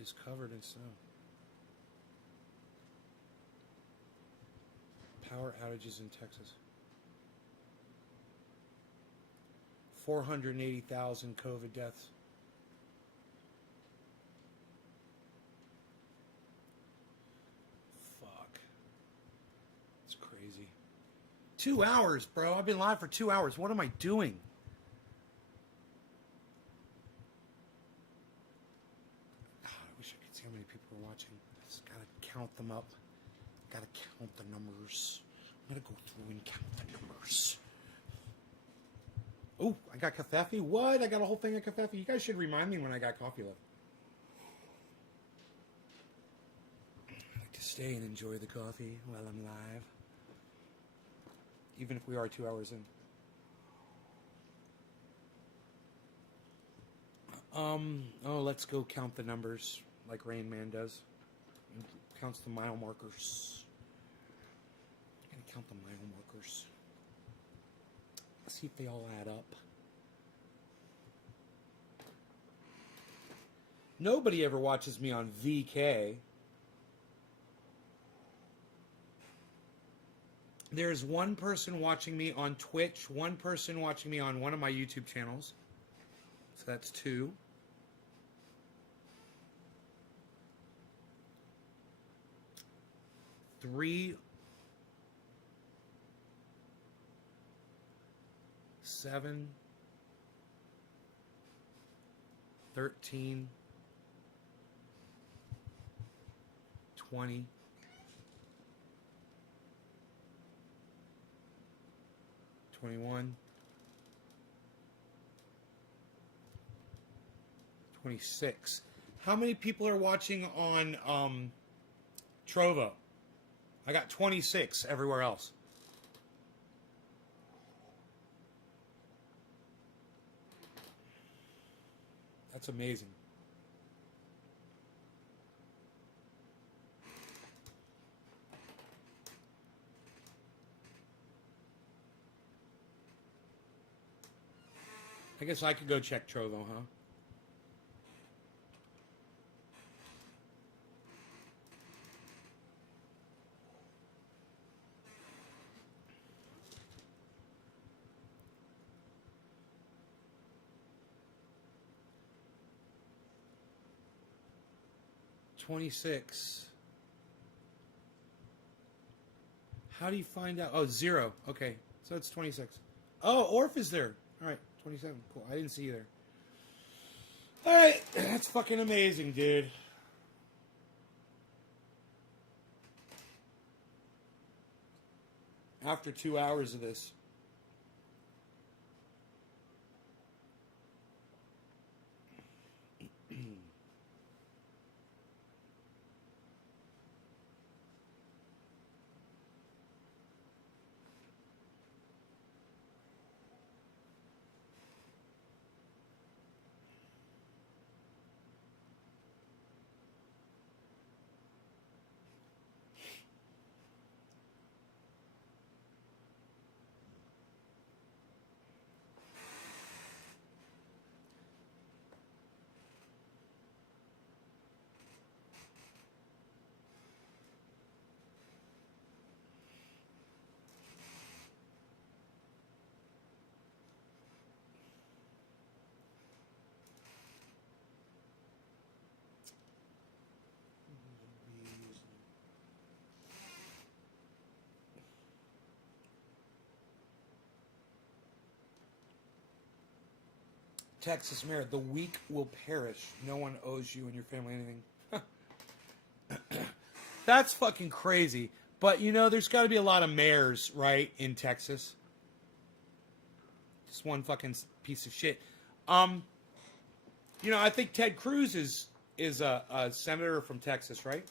is covered in snow? Power outages in Texas. 480,000 COVID deaths. Fuck. It's crazy. 2 hours, bro. I've been live for 2 hours. What am I doing? God, I wish I could see how many people are watching. I just gotta count them up. Gotta count the numbers. I'm gonna go through and count the numbers. Oh, I got coffee. What? I got a whole thing of coffee. You guys should remind me when I got coffee left. I like to stay and enjoy the coffee while I'm live. Even if we are 2 hours in. Oh, let's go count the numbers like Rain Man does. And counts the mile markers. I'm gonna count the mile markers. See if they all add up. Nobody ever watches me on VK. There's one person watching me on Twitch, one person watching me on one of my YouTube channels. So that's 2. Three. 7, 13, 20, 21, 26. How many people are watching on Trovo? I got 26 everywhere else. That's amazing. I guess I could go check Trovo, huh? $26. How do you find out? Oh, 0. Okay, so it's 26. Oh, Orf is there. All right, 27. Cool. I didn't see you there. All right, that's fucking amazing, dude. After 2 hours of this. Texas Mayor, the weak will perish. No one owes you and your family anything. That's fucking crazy. But, you know, there's got to be a lot of mayors, right, in Texas. Just one fucking piece of shit. You know, I think Ted Cruz is is a senator from Texas, right?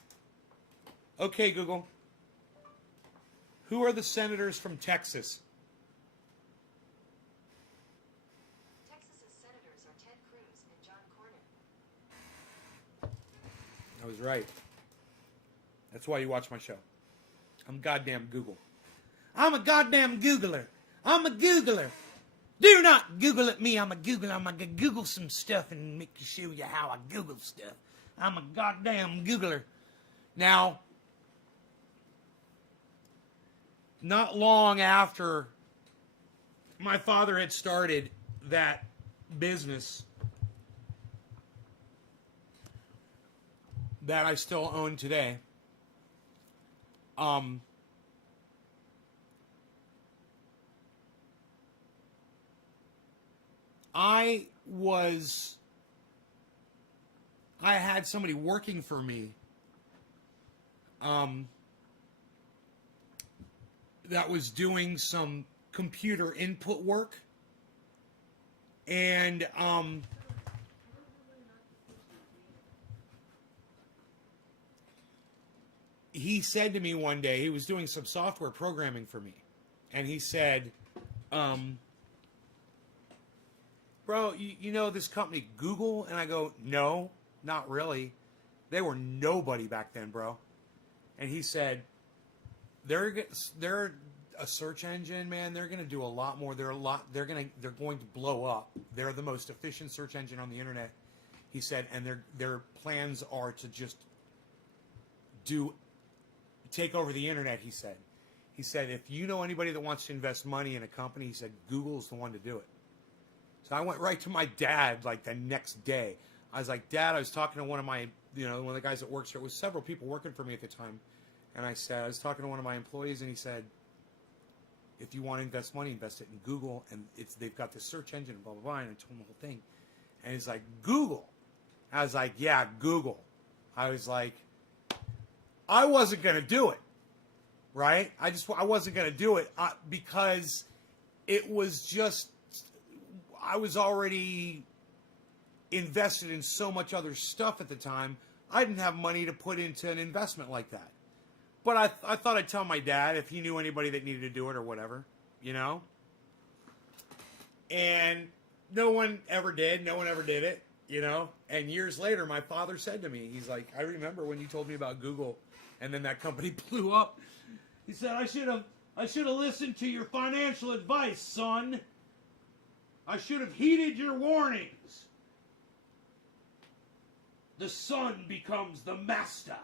Okay, Google. Who are the senators from Texas? Texas's senators are Ted Cruz and John Cornyn. I was right. That's why you watch my show. I'm goddamn Google. I'm a goddamn Googler. I'm a Googler. Do not Google at me. I'm a Googler. I'm going to Google some stuff and make you show you how I Google stuff. I'm a goddamn Googler. Now, not long after my father had started that business that I still own today, I had somebody working for me that was doing some computer input work, and he said to me one day, he was doing some software programming for me, and he said, bro, you know this company Google? And I go, no, not really. They were nobody back then, bro. And he said, they're a search engine, man. They're going to do a lot more. They're going to blow up. They're the most efficient search engine on the internet. He said, and their plans are to just take over the internet. He said, if you know anybody that wants to invest money in a company, he said, Google's the one to do it. So I went right to my dad like the next day. I was like, Dad, I was talking to one of my, one of the guys that works here. It was several people working for me at the time. And I said, I was talking to one of my employees, and he said, if you want to invest money, invest it in Google. And they've got this search engine, blah, blah, blah. And I told him the whole thing. And he's like, Google. I was like, yeah, Google. I was like, I wasn't going to do it. Right? I wasn't going to do it because it was just, I was already invested in so much other stuff at the time. I didn't have money to put into an investment like that. But I thought I'd tell my dad if he knew anybody that needed to do it or whatever, And no one ever did. No one ever did it, And years later, my father said to me, he's like, I remember when you told me about Google, and then that company blew up. He said, I should have listened to your financial advice, son. I should have heeded your warnings. The son becomes the master.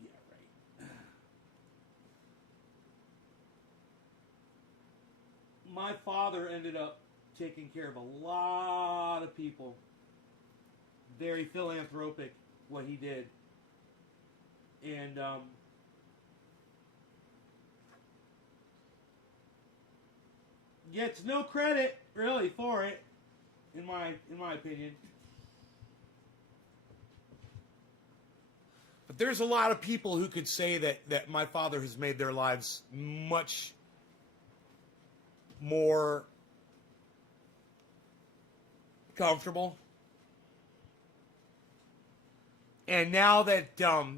Yeah, right. My father ended up taking care of a lot of people. Very philanthropic, what he did. And, gets no credit really for it, in my opinion. But there's a lot of people who could say that my father has made their lives much more comfortable. And now that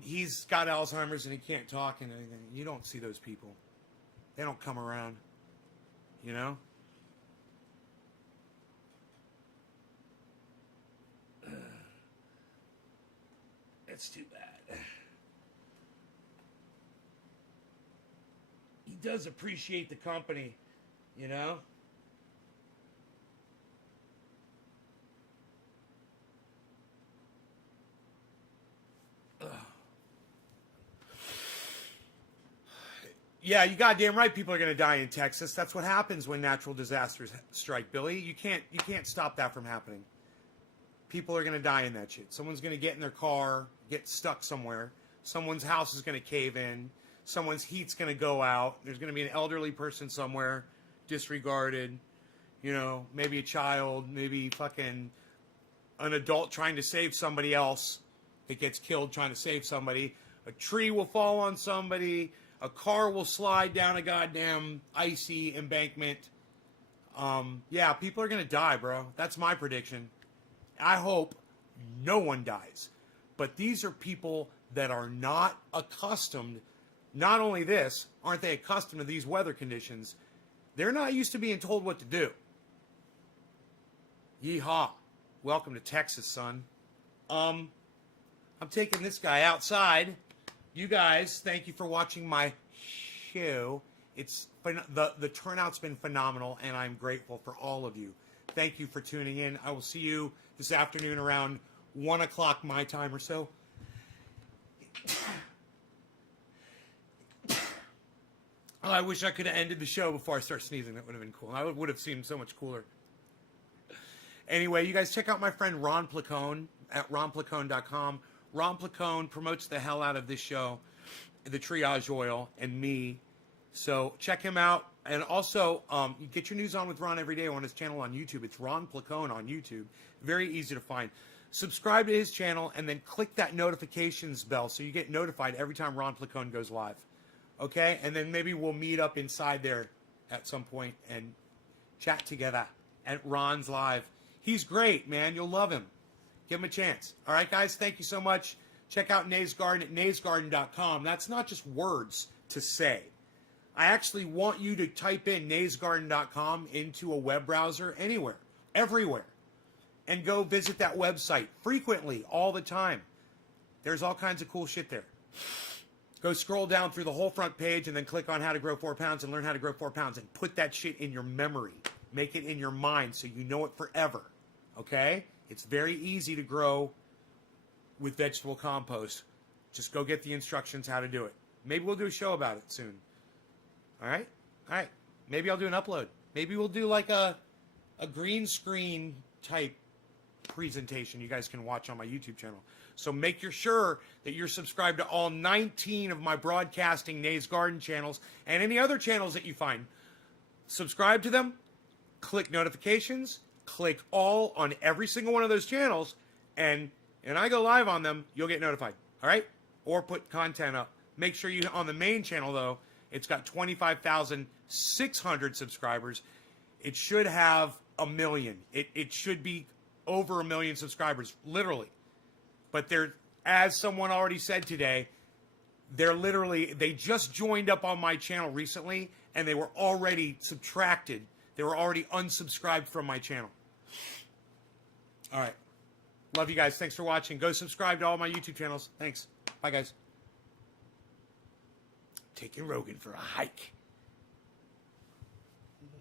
he's got Alzheimer's and he can't talk and anything, you don't see those people. They don't come around. That's too bad. He does appreciate the company, Yeah, you goddamn right people are going to die in Texas. That's what happens when natural disasters strike, Billy. You can't stop that from happening. People are going to die in that shit. Someone's going to get in their car, get stuck somewhere. Someone's house is going to cave in. Someone's heat's going to go out. There's going to be an elderly person somewhere, disregarded. Maybe a child, maybe fucking an adult trying to save somebody else that gets killed trying to save somebody. A tree will fall on somebody. A car will slide down a goddamn icy embankment. Yeah, people are going to die, bro. That's my prediction. I hope no one dies. But these are people that are not accustomed, not only this, aren't they accustomed to these weather conditions, they're not used to being told what to do. Yeehaw. Welcome to Texas, son. I'm taking this guy outside. You guys, thank you for watching my show. It's the turnout's been phenomenal, and I'm grateful for all of you. Thank you for tuning in. I will see you this afternoon around 1 o'clock my time or so. Oh, I wish I could have ended the show before I start sneezing. That would have been cool. I would have seemed so much cooler. Anyway, you guys check out my friend Ron Placone at ronplacone.com. Ron Placone promotes the hell out of this show, the Triage Oil, and me. So check him out. And also, you get your news on with Ron every day on his channel on YouTube. It's Ron Placone on YouTube. Very easy to find. Subscribe to his channel and then click that notifications bell so you get notified every time Ron Placone goes live. Okay? And then maybe we'll meet up inside there at some point and chat together at Ron's Live. He's great, man. You'll love him. Give him a chance. All right, guys? Thank you so much. Check out Nays Garden at naysgarden.com. That's not just words to say. I actually want you to type in naysgarden.com into a web browser anywhere, everywhere, and go visit that website frequently, all the time. There's all kinds of cool shit there. Go scroll down through the whole front page and then click on how to grow 4 pounds and learn how to grow 4 pounds and put that shit in your memory. Make it in your mind so you know it forever. Okay? It's very easy to grow with vegetable compost. Just go get the instructions how to do it. Maybe we'll do a show about it soon. All right? All right. Maybe I'll do an upload. Maybe we'll do like a green screen type presentation you guys can watch on my YouTube channel. So make sure that you're subscribed to all 19 of my broadcasting Nays Garden channels and any other channels that you find. Subscribe to them, click notifications, click all on every single one of those channels, and I go live on them, you'll get notified. All right? Or put content up. Make sure you, on the main channel though, it's got 25,600 subscribers. It should have 1 million. It should be over 1 million subscribers, literally. But they're, as someone already said today, they just joined up on my channel recently, and they were already subtracted. They were already unsubscribed from my channel. All right. Love you guys. Thanks for watching. Go subscribe to all my YouTube channels. Thanks. Bye, guys. Taking Rogan for a hike.